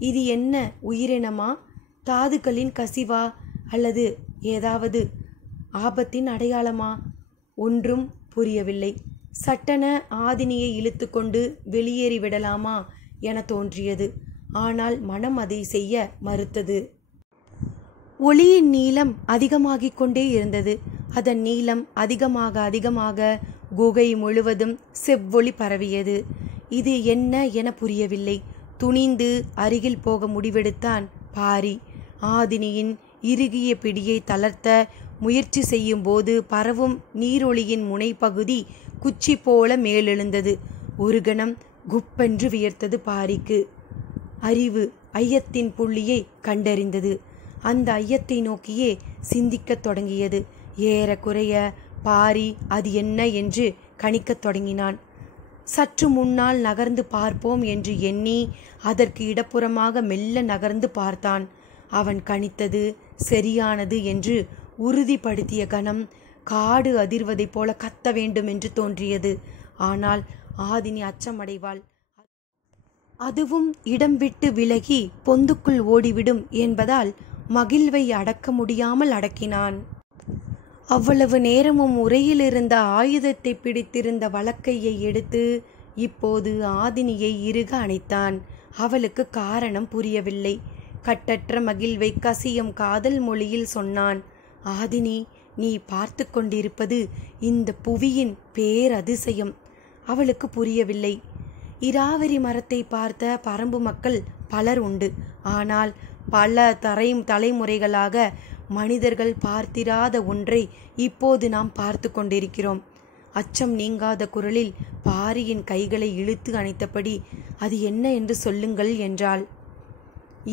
இது என்ன உயிரினமா, தாதுக்களின் கசிவா, அல்லது ஏதாவது ஆபத்தின் அடையாளமா? ஒன்றும் புரியவில்லை. சட்டென ஆதினியை இழுத்து கொண்டு வெளியேறிவிடலாமா என தோன்றியது. ஆனால் மனம் அதை செய்ய மறுத்தது. ஒளியின் நீளம் அதிகமாகிக் கொண்டே இருந்தது. அதன் நீளம் அதிகமாக குகை முழுவதும் செவ்வொளி பரவியது. இது என்ன என புரியவில்லை. துணிந்து அருகில் போக முடிவெடுத்தான் பாரி. ஆதினியின் இறுகிய பிடியை தளர்த்த முயற்சி செய்யும் போது பரவும் நீரொளியின் முனைப்பகுதி குச்சி போல மேலெழுந்தது. ஒரு கணம் குப்பென்று வியர்த்தது பாரிக்கு. அறிவு ஐயத்தின் புள்ளியை கண்டறிந்தது. அந்த ஐயத்தை நோக்கியே சிந்திக்கத் தொடங்கியது. ஏறக்குறைய பாரி அது என்ன என்று கணிக்கத் தொடங்கினான். சற்று முன்னால் நகர்ந்து பார்ப்போம் என்று எண்ணி அதற்கு இடப்புறமாக மெல்ல நகர்ந்து பார்த்தான். அவன் கணித்தது சரியானது என்று உறுதிப்படுத்திய கணம் காடு அதிர்வதைப் போல கத்த வேண்டும் என்று தோன்றியது. ஆனால் ஆதினி அச்சமடைவாள். அதுவும் இடம் விட்டு விலகி பொந்துக்குள் ஓடிவிடும் என்பதால் மகிழ்வை அடக்க முடியாமல் அடக்கினான். அவ்வளவு நேரமும் உரையில் இருந்த ஆயுதத்தை பிடித்திருந்த வலக்கையை எடுத்து இப்போது ஆதினியை இறுக அணைத்தான். அவளுக்கு காரணம் புரியவில்லை. கட்டற்ற மகிழ்வை கசியும் காதல் மொழியில் சொன்னான். ஆதினி, நீ பார்த்து கொண்டிருப்பது இந்த புவியின் பேரதிசயம். அவளுக்கு புரியவில்லை. இராவரி மரத்தை பார்த்த பரம்பு மக்கள் பலர் உண்டு. ஆனால் பல தலைமுறைகளாக மனிதர்கள் பார்த்திராத ஒன்றை இப்போது நாம் பார்த்து கொண்டிருக்கிறோம். அச்சம் நீங்காத குரலில் பாரியின் கைகளை இழுத்து அணைத்தபடி, அது என்ன என்று சொல்லுங்கள் என்றாள்.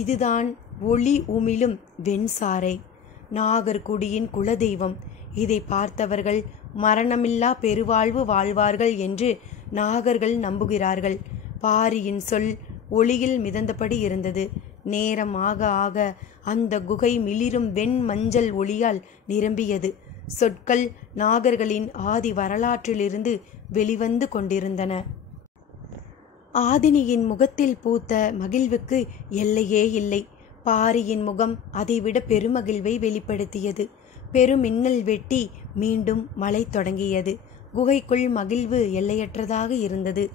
இதுதான் ஒளி உமிழும் வெண்சாரை, நாகர்குடியின் குலதெய்வம். இதை பார்த்தவர்கள் மரணமில்லா பெருவாழ்வு வாழ்வார்கள் என்று நாகர்கள் நம்புகிறார்கள். பாரியின் சொல் ஒளியில் மிதந்தபடி இருந்தது. நேரம் ஆக ஆக அந்த குகை மிளிரும் வெண் மஞ்சள் ஒளியால் நிரம்பியது. சொற்கள் நாகர்களின் ஆதி வரலாற்றிலிருந்து வெளிவந்து கொண்டிருந்தன. ஆதினியின் முகத்தில் பூத்த மகிழ்வுக்கு எல்லையே இல்லை. பாரியின் முகம் அதைவிட பெருமகிழ்வை வெளிப்படுத்தியது. பெருமின்னல் வெட்டி மீண்டும் மழை தொடங்கியது. குகைக்குள் மகிழ்வு எல்லையற்றதாக இருந்தது.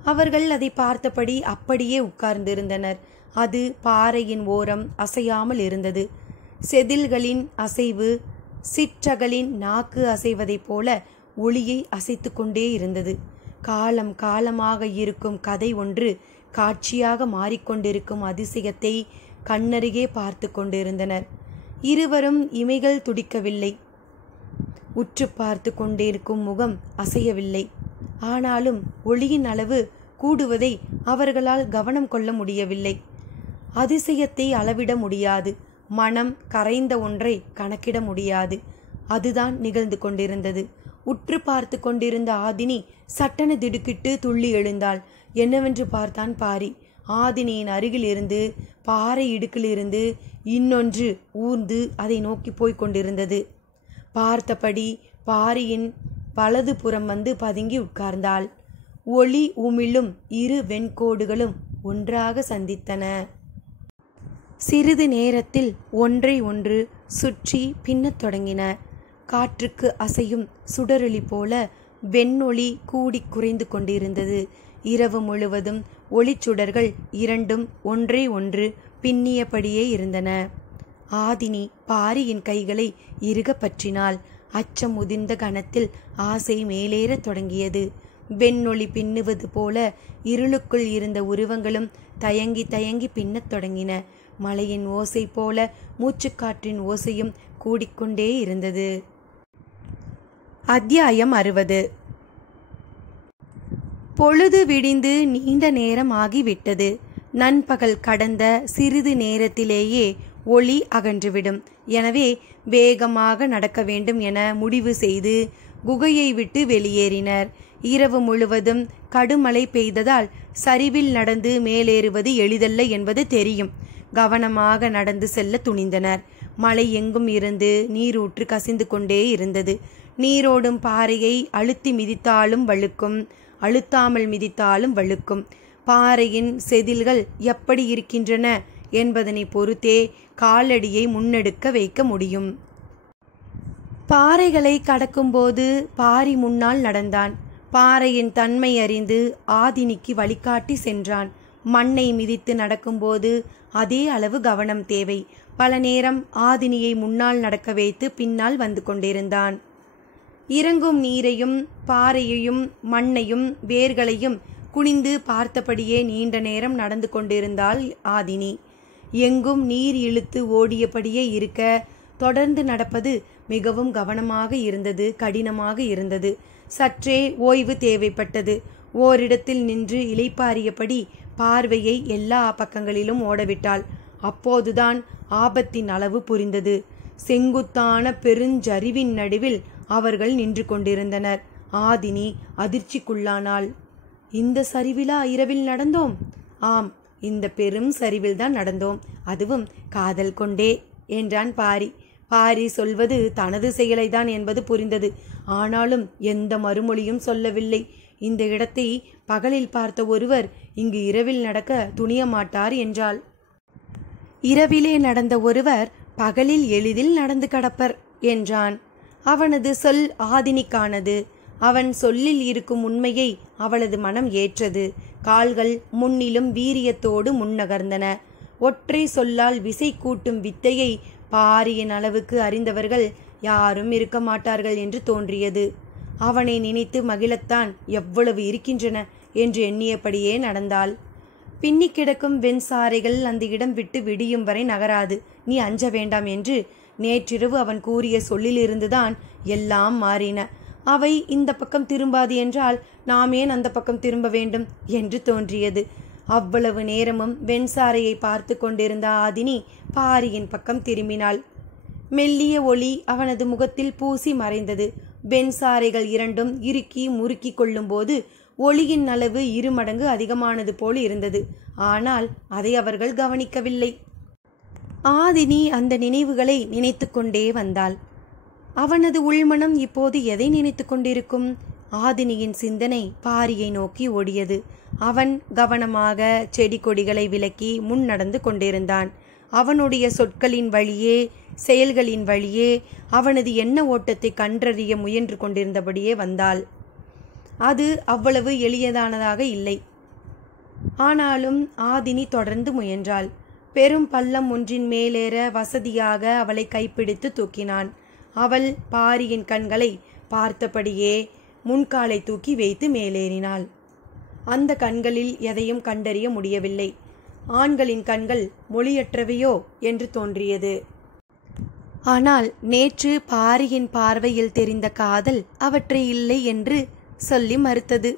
அவர்கள் அதை பார்த்தபடி அப்படியே உட்கார்ந்திருந்தனர். அது பாறையின் ஓரம் அசையாமல் இருந்தது. செதில்களின் அசைவு சிற்றகளின் நாக்கு அசைவதைப் போல ஒளியை அசைத்து கொண்டே இருந்தது. காலம் காலமாக இருக்கும் கதை ஒன்று காட்சியாக மாறிக்கொண்டிருக்கும் அதிசயத்தை கண்ணருகே பார்த்து கொண்டிருந்தனர். இருவரும் இமைகள் துடிக்கவில்லை. உற்று பார்த்து கொண்டிருக்கும் முகம் அசையவில்லை. ஆனாலும் ஒளியின் அளவு கூடுவதை அவர்களால் கவனம் கொள்ள முடியவில்லை. அதிசயத்தை அளவிட முடியாது, மனம் கரைந்த ஒன்றை கணக்கிட முடியாது. அதுதான் நிகழ்ந்து கொண்டிருந்தது. உற்று பார்த்து கொண்டிருந்த ஆதினி சட்டென திடுக்கிட்டு துள்ளி எழுந்தாள். என்னவென்று பார்த்தான் பாரி. ஆதினியின் அருகிலிருந்து பாறை இடுக்கிலிருந்து இன்னொன்று ஊர்ந்து அதை நோக்கி போய்க் கொண்டிருந்தது. பார்த்தபடி பாரியின் வலது புறம் வந்து பதுங்கி உட்கார்ந்தாள். ஒளி உமிழும் இரு வெண்கோடுகளும் ஒன்றாக சந்தித்தன. சிறிது நேரத்தில் ஒன்றை ஒன்று சுற்றி பின்னத் தொடங்கின. காற்றுக்கு அசையும் சுடரொளி போல வெண்ணொளி கூடி குறைந்து கொண்டிருந்தது. இரவு முழுவதும் ஒளிச்சுடர்கள் இரண்டும் ஒன்றை ஒன்று பின்னியபடியே இருந்தன. ஆதினி பாரியின் கைகளை இறுக பற்றினாள். அச்சம் முதிர்ந்த கணத்தில் ஆசை மேலேறத் தொடங்கியது. வெண்ணொளி பின்னுவது போல இருளுக்குள் இருந்த உருவங்களும் தயங்கி தயங்கி பின்னத் தொடங்கின. மலையின் ஓசை போல மூச்சுக்காற்றின் ஓசையும் கூடிக்கொண்டே இருந்தது. அத்தியாயம் 60. பொழுது விடிந்து நீண்ட நேரம் ஆகிவிட்டது. நண்பகல் கடந்த சிறிது நேரத்திலேயே ஒளி அகன்றுவிடும். எனவே வேகமாக நடக்க வேண்டும் என முடிவு செய்து குகையை விட்டு வெளியேறினர். இரவு முழுவதும் கடுமழை பெய்ததால் சரிவில் நடந்து மேலேறுவது எளிதல்ல என்பது தெரியும். கவனமாக நடந்து செல்ல துணிந்தனர். மலை எங்கும் இருந்து நீரூற்று கசிந்து கொண்டே இருந்தது. நீரோடும் பாறையை அழுத்தி மிதித்தாலும் வழுக்கும், அழுத்தாமல் மிதித்தாலும் வழுக்கும். பாறையின் செதில்கள் எப்படி இருக்கின்றன என்பதனை பொறுத்தே காலடியை முன்னெடுக்க வைக்க முடியும். பாறைகளை கடக்கும்போது பாரி முன்னால் நடந்தான். பாறையின் தன்மை அறிந்து ஆதினிக்கு வழிகாட்டி சென்றான். மண்ணை மிதித்து நடக்கும்போது அதே அளவு கவனம் தேவை. பல நேரம் ஆதினியை முன்னால் நடக்க வைத்து பின்னால் வந்து கொண்டிருந்தான். இறங்கும் நீரையும் பாறையையும் மண்ணையும் வேர்களையும் குனிந்து பார்த்தபடியே நீண்ட நேரம் நடந்து கொண்டிருந்தாள் ஆதினி. எங்கும் நீர் இழுத்து ஓடியபடியே இருக்க தொடர்ந்து நடப்பது மிகவும் கவனமாக இருந்தது, கடினமாக இருந்தது. சற்றே ஓய்வு தேவைப்பட்டது. ஓரிடத்தில் நின்று இளைப்பாறியபடி பார்வையை எல்லா பக்கங்களிலும் ஓடவிட்டாள். அப்போதுதான் ஆபத்தின் அளவு புரிந்தது. செங்குத்தான பெருஞ்சரிவின் நடுவில் அவர்கள் நின்று கொண்டிருந்தனர். ஆதினி அதிர்ச்சிக்குள்ளானாள். இந்த சரிவிலா இரவில் நடந்தோம்? ஆம், இந்த பெரும் சரிவில்தான் நடந்தோம், அதுவும் காதல் கொண்டே என்றான் பாரி. பாரி சொல்வது தனது செயலைதான் என்பது புரிந்தது. ஆனாலும் எந்த மறுமொழியும் சொல்லவில்லை. இந்த இடத்தை பகலில் பார்த்த ஒருவர் இங்கு இரவில் நடக்க துணிய மாட்டார் என்றாள். இரவிலே நடந்த ஒருவர் பகலில் எளிதில் நடந்து கடப்பர் என்றான். அவனது சொல் ஆதினிக்கானது. அவன் சொல்லில் இருக்கும் உண்மையை அவளது மனம் ஏற்றது. கால்கள் முன்னிலும் வீரியத்தோடு முன்னகர்ந்தன. ஒற்றை சொல்லால் விசை கூட்டும் வித்தையை பாரியின் அளவுக்கு அறிந்தவர்கள் யாரும் இருக்க மாட்டார்கள் என்று தோன்றியது. அவனை நினைத்து மகிழத்தான் எவ்வளவு இருக்கின்றன என்று எண்ணியபடியே நடந்தாள். பின்னி கிடக்கும் வெண்சாரைகள் அந்த இடம் விட்டு விடியும் வரை நகராது, நீ அஞ்ச வேண்டாம் என்று நேற்றிரவு அவன் கூறிய சொல்லிலிருந்துதான் எல்லாம் மாறின. அவை இந்த பக்கம் திரும்பாது என்றால் நாம் ஏன் அந்த பக்கம் திரும்ப வேண்டும் என்று தோன்றியது. அவ்வளவு நேரமும் வெண்சாரையை பார்த்து கொண்டிருந்த ஆதினி பாரியின் பக்கம் திரும்பினாள். மெல்லிய ஒளி அவனது முகத்தில் பூசி மறைந்தது. வெண்சாரைகள் இரண்டும் இறுக்கி முறுக்கி கொள்ளும் போது ஒளியின் அளவு 2 மடங்கு அதிகமானது போல் இருந்தது. ஆனால் அதை அவர்கள் கவனிக்கவில்லை. ஆதினி அந்த நினைவுகளை நினைத்து கொண்டே வந்தாள். அவனது உள்மனம் இப்போது எதை நினைத்து கொண்டிருக்கும்? ஆதினியின் சிந்தனை பாரியை நோக்கி ஓடியது. அவன் கவனமாக செடி கொடிகளை விலக்கி முன் நடந்து கொண்டிருந்தான். அவனுடைய சொற்களின் வழியே செயல்களின் வழியே அவனது எண்ண ஓட்டத்தை கண்டறிய முயன்று கொண்டிருந்தபடியே வந்தாள். அது அவ்வளவு எளியதானதாக இல்லை. ஆனாலும் ஆதினி தொடர்ந்து முயன்றாள். பெரும் பள்ளம் ஒன்றின் மேலேற வசதியாக அவளை கைப்பிடித்து தூக்கினான். அவள் பாரியின் கண்களை பார்த்தபடியே முன்காலை தூக்கி வைத்து மேலேறினாள். அந்த கண்களில் எதையும் கண்டறிய முடியவில்லை. ஆண்களின் கண்கள் மொழியற்றவையோ என்று தோன்றியது. ஆனால் நேற்று பாரியின் பார்வையில் தெரிந்த காதல் அவற்றை இல்லை என்று சொல்லி மறுத்தது.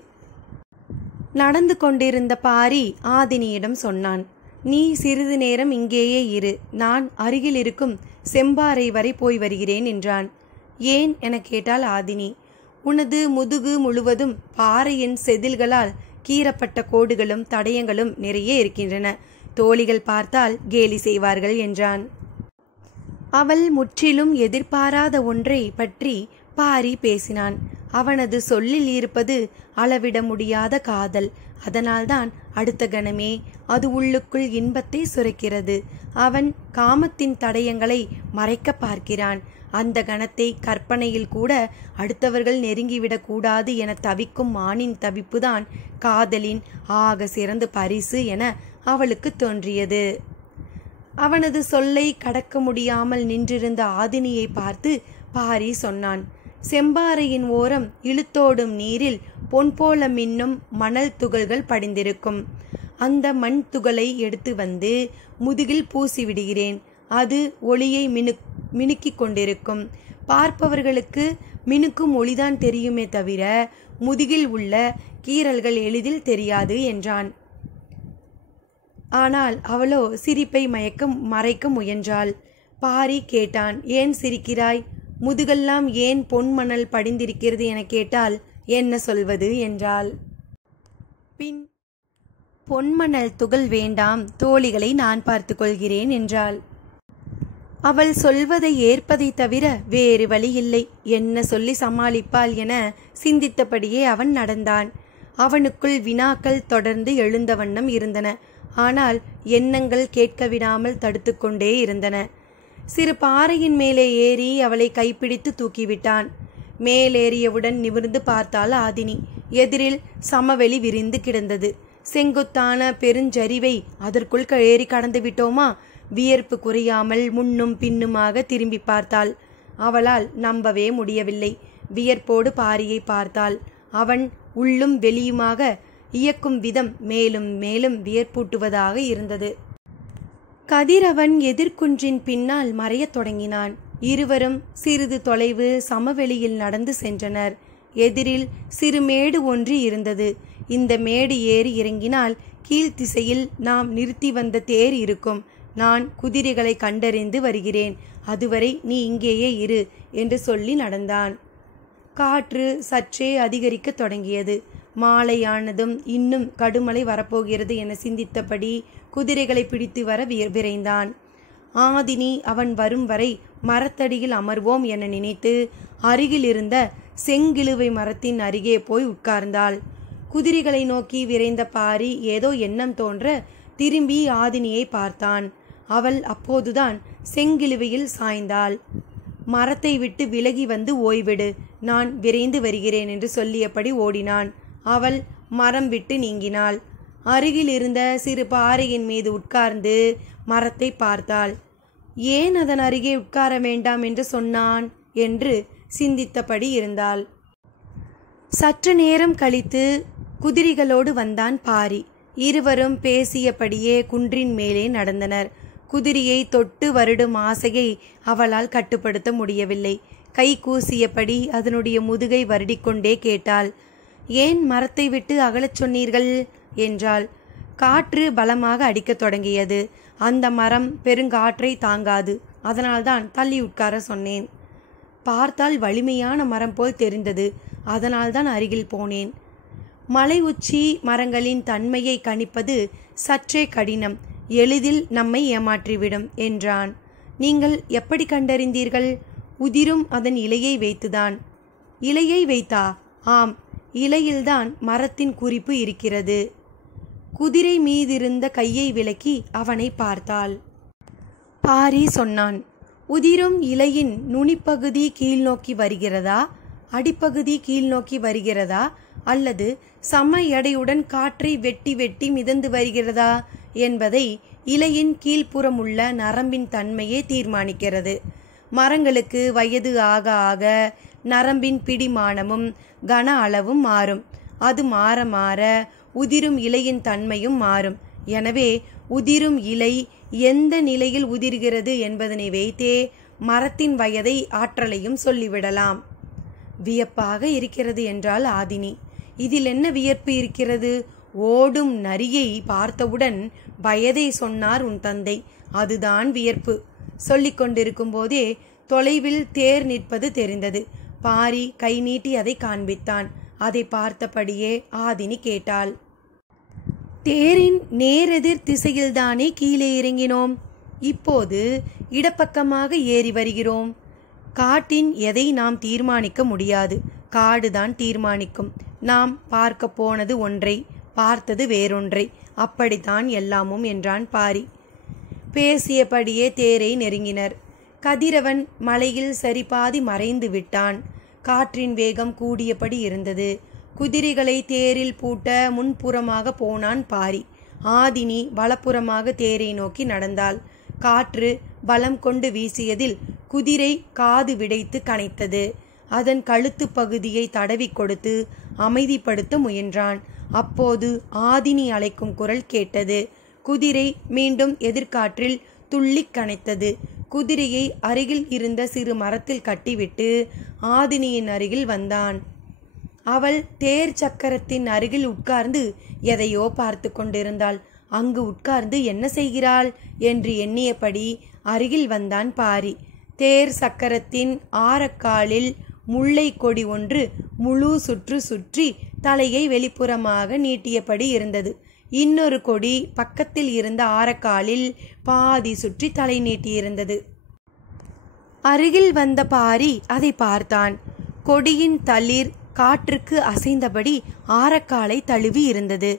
நடந்து கொண்டிருந்த பாரி ஆதினியிடம் சொன்னான், நீ சிறிது நேரம் இங்கேயே இரு, நான் அருகில் இருக்கும் செம்பாறை வரை போய் வருகிறேன் என்றான். ஏன் என கேட்டாள் ஆதினி. உனது முதுகு முழுவதும் பாறையின் செதில்களால் கீறப்பட்ட கோடுகளும் தடயங்களும் நிறைய இருக்கின்றன. தோழிகள் பார்த்தால் கேலி செய்வார்கள் என்றான். அவள் முற்றிலும் எதிர்பாராத ஒன்றை பற்றி பாரி பேசினான். அவனது சொல்லில் இருப்பது அளவிட முடியாத காதல். அதனால்தான் அடுத்த கணமே அது உள்ளுக்குள் இன்பத்தை சுரக்கிறது. அவன் காமத்தின் தடயங்களை மறைக்க பார்க்கிறான். அந்த கணத்தை கற்பனையில் கூட அடுத்தவர்கள் நெருங்கிவிடக் கூடாது என தவிக்கும் மானின் தவிப்புதான் காதலின் ஆக சிறந்த பரிசு என அவளுக்கு தோன்றியது. அவனது சொல்லை கடக்க முடியாமல் நின்றிருந்த ஆதினியை பார்த்து பாரி சொன்னான், செம்பாறையின் ஓரம் இழுத்தோடும் நீரில் பொன் போல மின்னும் மணல் துகள்கள் படிந்திருக்கும். அந்த மண் துகளை எடுத்து வந்து முதுகில் பூசி விடுகிறேன். அது ஒளியை மினுக்கிக் கொண்டிருக்கும். பார்ப்பவர்களுக்கு மினுக்கும் ஒளிதான் தெரியுமே தவிர முதுகில் உள்ள கீறல்கள் எளிதில் தெரியாது என்றான். ஆனால் அவளோ சிரிப்பை மறைக்க முயன்றாள். பாரி கேட்டான், ஏன் சிரிக்கிறாய்? முதுகெல்லாம் ஏன் பொன்மணல் படிந்திருக்கிறது என கேட்டால் என்ன சொல்வது என்றாள். பின் பொன்மணல் துகள் வேண்டாம், தோழிகளை நான் பார்த்து கொள்கிறேன் என்றாள். அவள் சொல்வதை ஏற்பதை தவிர வேறு வழி இல்லை. என்ன சொல்லி சமாளிப்பாள் என சிந்தித்தபடியே அவன் நடந்தான். அவனுக்குள் வினாக்கள் தொடர்ந்து எழுந்த வண்ணம் இருந்தன. ஆனால் எண்ணங்கள் கேட்க விடாமல் தடுத்து கொண்டே இருந்தன. சிறு பாறையின் மேலே ஏறி அவளை கைப்பிடித்து தூக்கிவிட்டான். மேலேறியவுடன் நிமிர்ந்து பார்த்தாள் ஆதினி. எதிரில் சமவெளி விரிந்து கிடந்தது. செங்குத்தான பெருஞ்சரிவை அதற்குள் ஏறி கடந்து விட்டோமா? வியர்ப்பு குறையாமல் முன்னும் பின்னுமாக திரும்பி பார்த்தாள். அவளால் நம்பவே முடியவில்லை. வியர்ப்போடு பாரியை பார்த்தாள். அவன் உள்ளும் வெளியுமாக இயக்கும் விதம் மேலும் மேலும் வியர்ப்பூட்டுவதாக இருந்தது. கதிரவன் எதிர்குன்றின் பின்னால் மறையத் தொடங்கினான். இருவரும் சிறிது தொலைவு சமவெளியில் நடந்து சென்றனர். எதிரில் சிறு மேடு ஒன்று இருந்தது. இந்த மேடு ஏறி இறங்கினால் கீழ்த்திசையில் நாம் நிறுத்தி வந்த தேர் இருக்கும். நான் குதிரைகளை கண்டறிந்து வருகிறேன். அதுவரை நீ இங்கேயே இரு என்று சொல்லி நடந்தான். காற்று சற்றே அதிகரிக்க தொடங்கியது. மாலையானதும் இன்னும் கடுமழை வரப்போகிறது என சிந்தித்தபடி குதிரைகளை பிடித்து வர விரைந்தான். ஆதினி அவன் வரும் வரை மரத்தடியில் அமர்வோம் என நினைத்து அருகில் இருந்த செங்கிழுவை மரத்தின் அருகே போய் உட்கார்ந்தாள். குதிரைகளை நோக்கி விரைந்த பாரி ஏதோ எண்ணம் தோன்ற திரும்பி ஆதினியை பார்த்தான். அவள் அப்போதுதான் செங்கிழுவையில் சாய்ந்தாள். மரத்தை விட்டு விலகி வந்து ஓய்விடு, நான் விரைந்து வருகிறேன் என்று சொல்லியபடி ஓடினான். அவள் மரம் விட்டு நீங்கினாள். அருகில் இருந்த சிறு பாறையின் மீது உட்கார்ந்து மரத்தை பார்த்தாள். ஏன் அதன் அருகே உட்கார வேண்டாம் என்று சொன்னான் என்று சிந்தித்தபடி இருந்தாள். சற்று நேரம் கழித்து குதிரைகளோடு வந்தான் பாரி. இருவரும் பேசியபடியே குன்றின் மேலே நடந்தனர். குதிரையை தொட்டு வருடும் ஆசையை அவளால் கட்டுப்படுத்த முடியவில்லை. கை கூசியபடி அதனுடைய முதுகை வருடிக்கொண்டே கேட்டாள், ஏன் மரத்தை விட்டு அகலச் சொன்னீர்கள் என்றாள். காற்று பலமாக அடிக்கத் தொடங்கியது. அந்த மரம் பெருங்காற்றை தாங்காது. அதனால்தான் தள்ளி உட்கார சொன்னேன். பார்த்தால் வலிமையான மரம் போல் தெரிந்தது. அதனால்தான் அருகில் போனேன். மலை உச்சி மரங்களின் தன்மையை கணிப்பது சற்றே கடினம். எளிதில் நம்மை ஏமாற்றிவிடும் என்றான். நீங்கள் எப்படி கண்டறிந்தீர்கள்? உதிரும் அதன் இலையை வைத்துதான். இலையை வைத்தா? ஆம், இலையில்தான் மரத்தின் குறிப்பு இருக்கிறது. குதிரை மீதிருந்த கையை விலக்கி அவனை பார்த்தாள். பாரி சொன்னான், உதிரும் இலையின் நுனிப்பகுதி கீழ்நோக்கி வருகிறதா, அடிப்பகுதி கீழ்நோக்கி வருகிறதா, அல்லது சம எடையுடன் காற்றை வெட்டி வெட்டி மிதந்து வருகிறதா என்பதை இலையின் கீழ்ப்புறமுள்ள நரம்பின் தன்மையே தீர்மானிக்கிறது. மரங்களுக்கு வயது ஆக ஆக நரம்பின் பிடிமானமும் கன அளவும் மாறும். அது மாற மாற உதிரும் இலையின் தன்மையும் மாறும். எனவே உதிரும் இலை எந்த நிலையில் உதிர்கிறது என்பதனை வைத்தே மரத்தின் வயதை ஆற்றலையும் சொல்லிவிடலாம். வியப்பாக இருக்கிறது என்றாள் ஆதினி. இதில் என்ன வியப்பு இருக்கிறது? ஓடும் நரியை பார்த்தவுடன் வயதை சொன்னார் உன் தந்தை, அதுதான் வியப்பு. சொல்லிக் கொண்டிருக்கும் போதே தொலைவில் தேர் நிற்பது தெரிந்தது. பாரி கை நீட்டி அதை காண்பித்தான். அதை பார்த்தபடியே ஆதினி கேட்டாள். தேரின் நேரெதிர் திசையில்தானே கீழே இறங்கினோம். இப்போது இடப்பக்கமாக ஏறி வருகிறோம். காட்டின் எதை நாம் தீர்மானிக்க முடியாது, காடுதான் தீர்மானிக்கும். நாம் பார்க்க போனது ஒன்றை, பார்த்தது வேறொன்றை. அப்படித்தான் எல்லாமும் என்றான் பாரி. பேசியபடியே தேரை நெருங்கினர். கதிரவன் மலையில் சரிபாதி மறைந்து விட்டான். காற்றின் வேகம் கூடியபடி இருந்தது. குதிரைகளை தேரில் பூட்ட முன்புறமாக போனான் பாரி. ஆதினி வலப்புறமாக தேரை நோக்கி நடந்தாள். காற்று பலம் கொண்டு வீசியதில் குதிரை காது விடைத்து கனைத்தது. அதன் கழுத்து பகுதியை தடவி கொடுத்து அமைதிப்படுத்த முயன்றான். அப்போது ஆதினி அழைக்கும் குரல் கேட்டது. குதிரை மீண்டும் எதிர்காற்றில் துள்ளி கனைத்தது. குதிரையை அருகில் இருந்த சிறு மரத்தில் கட்டிவிட்டு ஆதினியின் அருகில் வந்தான். அவள் தேர் சக்கரத்தின் அருகில் உட்கார்ந்து எதையோ பார்த்து கொண்டிருந்தாள். அங்கு உட்கார்ந்து என்ன செய்கிறாள் என்று எண்ணியபடி அருகில் வந்தான் பாரி. தேர் சக்கரத்தின் ஆரக்காலில் முல்லை கொடி ஒன்று முழு சுற்று சுற்றி தலையை வெளிப்புறமாக நீட்டியபடி இருந்தது. இன்னொரு கொடி பக்கத்தில் இருந்த ஆரக்காலில் பாதி சுற்றி தலை நீட்டியிருந்தது. அருகில் வந்த பாரி அதை பார்த்தான். கொடியின் தளிர் காற்றுக்கு அசைந்தபடி ஆரக்காலை தழுவி இருந்தது.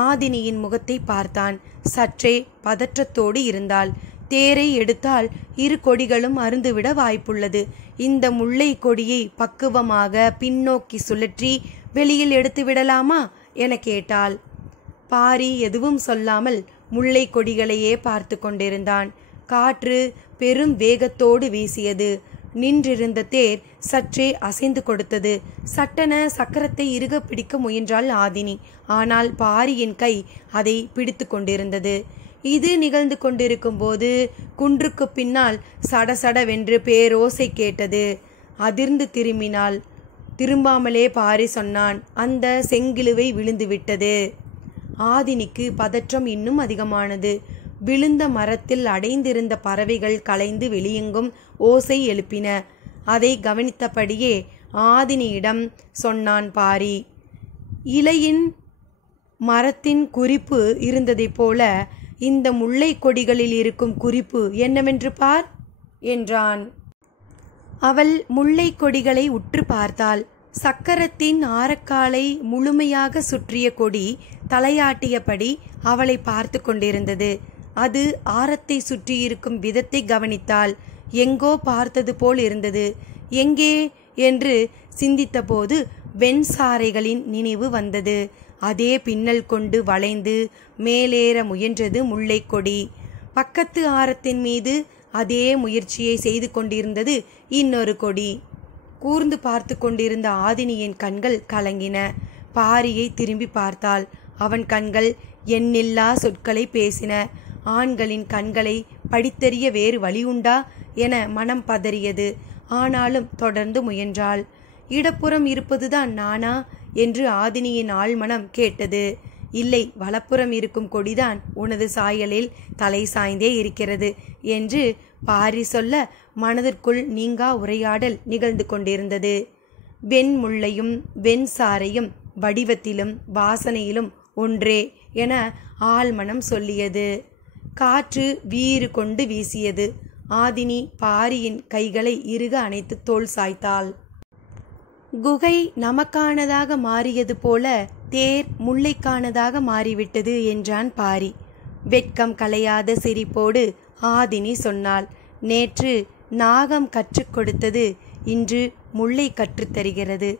ஆதினியின் முகத்தை பார்த்தான். சற்றே பதற்றத்தோடு இருந்தாள். தேரை எடுத்தால் இரு கொடிகளும் அருந்துவிட வாய்ப்புள்ளது. இந்த முல்லை கொடியை பக்குவமாக பின்னோக்கி சுழற்றி வெளியில் எடுத்து விடலாமா என கேட்டாள். பாரி எதுவும் சொல்லாமல் முல்லை கொடிகளையே பார்த்து கொண்டிருந்தான். காற்று பெரும் வேகத்தோடு வீசியது. நின்றிருந்த தேர் சற்றே அசைந்து கொடுத்தது. சட்டென சக்கரத்தை இறுக பிடிக்க முயன்றாள் ஆதினி. ஆனால் பாரியின் கை அதை பிடித்து கொண்டிருந்தது. இது நிகழ்ந்து கொண்டிருக்கும் போது குன்றுக்கு பின்னால் சடசடவென்று பேரோசை கேட்டது. அதிர்ந்து திரும்பினாள். திரும்பாமலே பாரி சொன்னான், அந்த செங்கிழுவை விழுந்து விட்டது. ஆதினிக்கு பதற்றம் இன்னும் அதிகமானது. விழுந்த மரத்தில் அடைந்திருந்த பறவைகள் கலைந்து வெளியெங்கும் ஓசை எழுப்பின. அதை கவனித்தபடியே ஆதினியிடம் சொன்னான் பாரி. இலையின் மரத்தின் குறிப்பு இருந்ததைப் போல இந்த முல்லை கொடிகளில் இருக்கும் குறிப்பு என்னவென்று பார் என்றான். அவள் முல்லை கொடிகளை உற்று பார்த்தாள். சக்கரத்தின் ஆரக்காலை முழுமையாக சுற்றிய கொடி தலையாட்டியபடி அவளை பார்த்து கொண்டிருந்தது. அது ஆரத்தை சுற்றியிருக்கும் விதத்தை கவனித்தாள். எங்கோ பார்த்தது போல் இருந்தது. எங்கே என்று சிந்தித்தபோது வெண்சாரைகளின் நினைவு வந்தது. அதே பின்னல் கொண்டு வளைந்து மேலேற முயன்றது முல்லை கொடி. பக்கத்து ஆரத்தின் மீது அதே முயற்சியை செய்து கொண்டிருந்தது இன்னொரு கொடி. கூர்ந்து பார்த்து கொண்டிருந்த ஆதினியின் கண்கள் கலங்கின. பாரியை திரும்பி பார்த்தாள். அவன் கண்கள் எண்ணில்லா சொற்களை பேசின. ஆண்களின் கண்களை படித்தறிய வேறு வழி உண்டா என மனம் பதறியது. ஆனாலும் தொடர்ந்து முயன்றாள். இடப்புறம் இருப்பதுதான் நானா என்று ஆதினியின் ஆழ்மனம் கேட்டது. இல்லை, வலப்புறம் இருக்கும் கொடிதான் உனது சாயலில் தலை சாய்ந்தே இருக்கிறது என்று பாரி சொல்ல மனதிற்குள் நீங்கா உரையாடல் நிகழ்ந்து கொண்டிருந்தது. வெண்முல்லையும் வெண்சாரையும் வடிவத்திலும் வாசனையிலும் ஒன்றே என ஆழ்மனம் சொல்லியது. காற்று வீறு கொண்டு வீசியது. ஆதினி பாரியின் கைகளை இறுக அணைத்து தோள் சாய்த்தாள். குகை நமக்கானதாக மாறியது போல தேர் முல்லைக்கானதாக மாறிவிட்டது என்றான் பாரி. வெட்கம் கலையாத சிரிப்போடு ஆதினி சொன்னாள், நேற்று நாகம் கற்றுக் கொடுத்தது இன்று முல்லை கற்றுத்தருகிறது.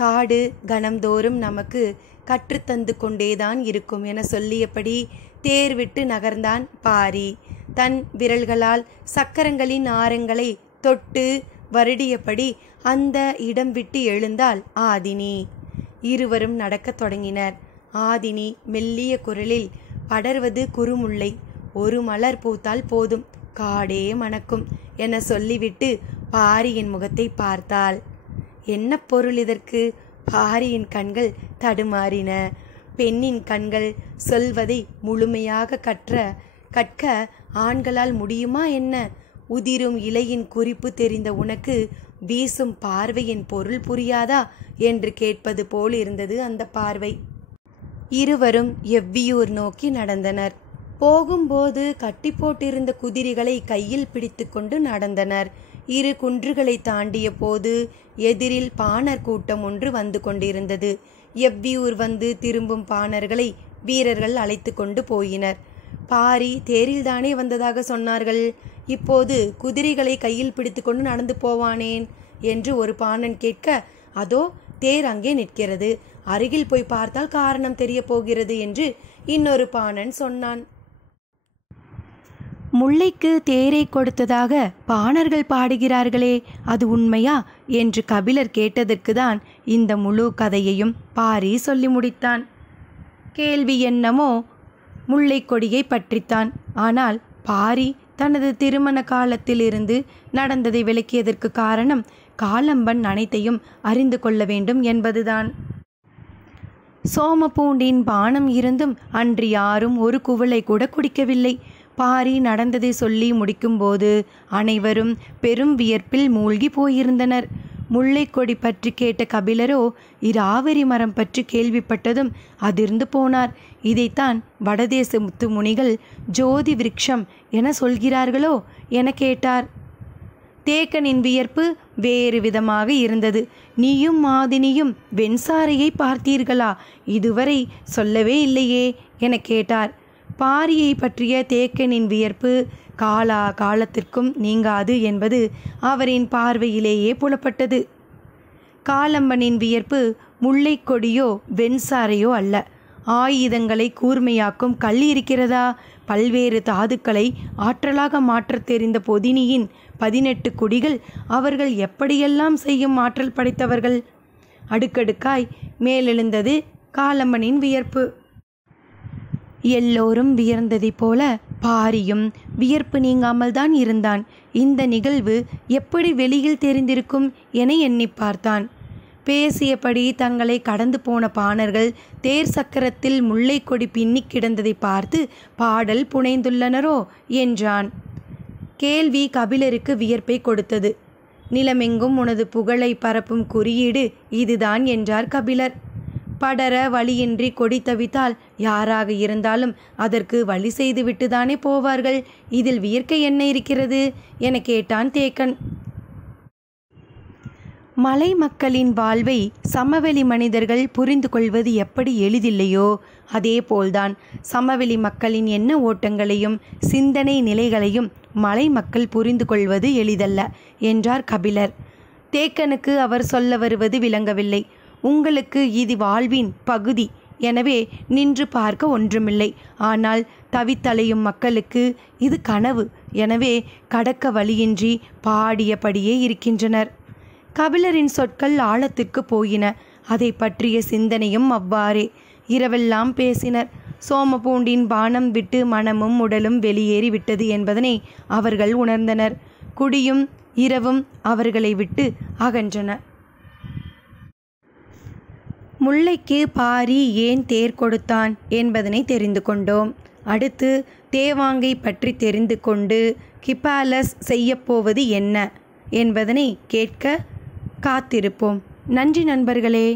காடு கணம்தோறும் நமக்கு கற்றுத்தந்து கொண்டேதான் இருக்கும் என சொல்லியபடி தேர் விட்டு நகர்ந்தான் பாரி. தன் விரல்களால் சக்கரங்களின் ஆரங்களை தொட்டு வருடியபடி அந்த இடம் விட்டு எழுந்தாள் ஆதினி. இருவரும் நடக்கத் தொடங்கினர். ஆதினி மெல்லிய குரலில், படர்வது குறுமுல்லை, ஒரு மலர் பூத்தால் போதும், காடே மணக்கும் என சொல்லிவிட்டு பாரியின் முகத்தை பார்த்தாள். என்ன பொருள் இதற்கு? பாரியின் கண்கள் தடுமாறின. பெண்ணின் கண்கள் சொல்வதை முழுமையாக கற்க ஆண்களால் முடியுமா என்ன? உதிரும் இலையின் குறிப்பு தெரிந்த உனக்கு வீசும் பார்வையின் பொருள் புரியாதா என்று கேட்பது போல் இருந்தது அந்த பார்வை. இருவரும் எவ்வியூர் நோக்கி நடந்தனர். போகும்போது கட்டி போட்டிருந்த குதிரைகளை கையில் பிடித்து கொண்டு நடந்தனர். 2 குன்றுகளை தாண்டிய போது எதிரில் பாணர் கூட்டம் ஒன்று வந்து கொண்டிருந்தது. எவ்வியூர் வந்து திரும்பும் பாணர்களை வீரர்கள் அழைத்து கொண்டு போயினர். பாரி தேரில்தானே வந்ததாக சொன்னார்கள், இப்போது குதிரைகளை கையில் பிடித்து கொண்டு நடந்து போவானேன் என்று ஒரு பாணன் கேட்க, அதோ தேர் அங்கே நிற்கிறது, அருகில் போய் பார்த்தால் காரணம் தெரிய போகிறது என்று இன்னொரு பாணன் சொன்னான். முல்லைக்கு தேரை கொடுத்ததாக பாணர்கள் பாடுகிறார்களே, அது உண்மையா என்று கபிலர் கேட்டதற்கு தான் இந்த முழு கதையையும் பாரி சொல்லி முடித்தான். கேள்வி என்னமோ முல்லை கொடியை பற்றித்தான். ஆனால் பாரி தனது திருமண காலத்திலிருந்து நடந்ததை விளக்கியதற்கு காரணம் காலம்பன் அனைத்தையும் அறிந்து கொள்ள வேண்டும் என்பதுதான். சோமபூண்டின் பானம் இருந்தும் அன்று யாரும் ஒரு குவளை கூட குடிக்கவில்லை. பாரி நடந்ததை சொல்லி முடிக்கும்போது அனைவரும் பெரும் வியர்ப்பில் மூழ்கி போயிருந்தனர். முல்லைக்கொடி பற்றி கேட்ட கபிலரோ இராவரி மரம் பற்றி கேள்விப்பட்டதும் அதிர்ந்து போனார். இதைத்தான் வடதேச முத்து முனிகள் ஜோதி விருட்சம் என சொல்கிறார்களோ என கேட்டார். தேக்கனின் வியர்ப்பு வேறு விதமாக இருந்தது. நீயும் மாதினியும் வெண்சாரையை பார்த்தீர்களா? இதுவரை சொல்லவே இல்லையே என கேட்டார். பாரியை பற்றிய தேக்கனின் வியர்ப்பு காலா காலத்திற்கும் நீங்காது என்பது அவரின் பார்வையிலேயே புலப்பட்டது. காலம்பனின் வியர்ப்பு முல்லைக்கொடியோ வெண்சாரையோ அல்ல, ஆயுதங்களை கூர்மையாக்கும் கல் இருக்கிறதா? பல்வேறு தாதுக்களை ஆற்றலாக மாற்றத் தெரிந்த பொதினியின் 18 குடிகள் அவர்கள் எப்படியெல்லாம் செய்யும் ஆற்றல் படைத்தவர்கள்? அடுக்கடுக்காய் மேலெழுந்தது காலம்பனின் வியர்ப்பு. எல்லோரும் வியர்ந்ததைப் போல பாரியும் வியர்ப்பு நீங்காமல் தான் இருந்தான். இந்த நிகழ்வு எப்படி வெளியில் தெரிந்திருக்கும் என எண்ணி பார்த்தான். பேசியபடி தங்களை கடந்து போன பாணர்கள் தேர் சக்கரத்தில் முல்லைக்கொடி பின்னி கிடந்ததை பார்த்து பாடல் புனைந்துள்ளனரோ என்றான். கேள்வி கபிலருக்கு வியர்ப்பை கொடுத்தது. நிலமெங்கும் உனது புகழை பரப்பும் குறியீடு இதுதான் என்றார் கபிலர். படர வழியின்றி கொடி தவித்தால் யாராக இருந்தாலும் அதற்கு வழி செய்துவிட்டுதானே போவார்கள். இதில் வியர்க்க என்ன இருக்கிறது என கேட்டான் தேக்கன். மலை மக்களின் வாழ்வை சமவெளி மனிதர்கள் புரிந்து கொள்வது எப்படி எளிதில்லையோ அதே போல்தான் சமவெளி மக்களின் எண்ண ஓட்டங்களையும் சிந்தனை நிலைகளையும் மலை மக்கள் புரிந்து கொள்வது எளிதல்ல என்றார் கபிலர். தேக்கனுக்கு அவர் சொல்ல வருவது விளங்கவில்லை. உங்களுக்கு இது வாழ்வின் பகுதி, எனவே நின்று பார்க்க ஒன்றுமில்லை. ஆனால் தவித்தலையும் மக்களுக்கு இது கனவு, எனவே கடக்க வழியின்றி பாடியபடியே இருக்கின்றனர். கபிலரின் சொற்கள் ஆழத்திற்கு போயின. அதை பற்றிய சிந்தனையும் அவ்வாறே. இரவெல்லாம் பேசினர். சோமபூண்டின் பானம் விட்டு மனமும் உடலும் வெளியேறி விட்டது என்பதனை அவர்கள் உணர்ந்தனர். குடியும் இரவும் அவர்களை விட்டு அகன்றன. முல்லைக்கு பாரி ஏன் தேர் கொடுத்தான் என்பதனை தெரிந்து கொண்டோம். அடுத்து தேவாங்கை பற்றி தெரிந்து கொண்டு கிபாலஸ் செய்யப்போவது என்ன என்பதனை கேட்க காத்திருப்போம். நன்றி நண்பர்களே.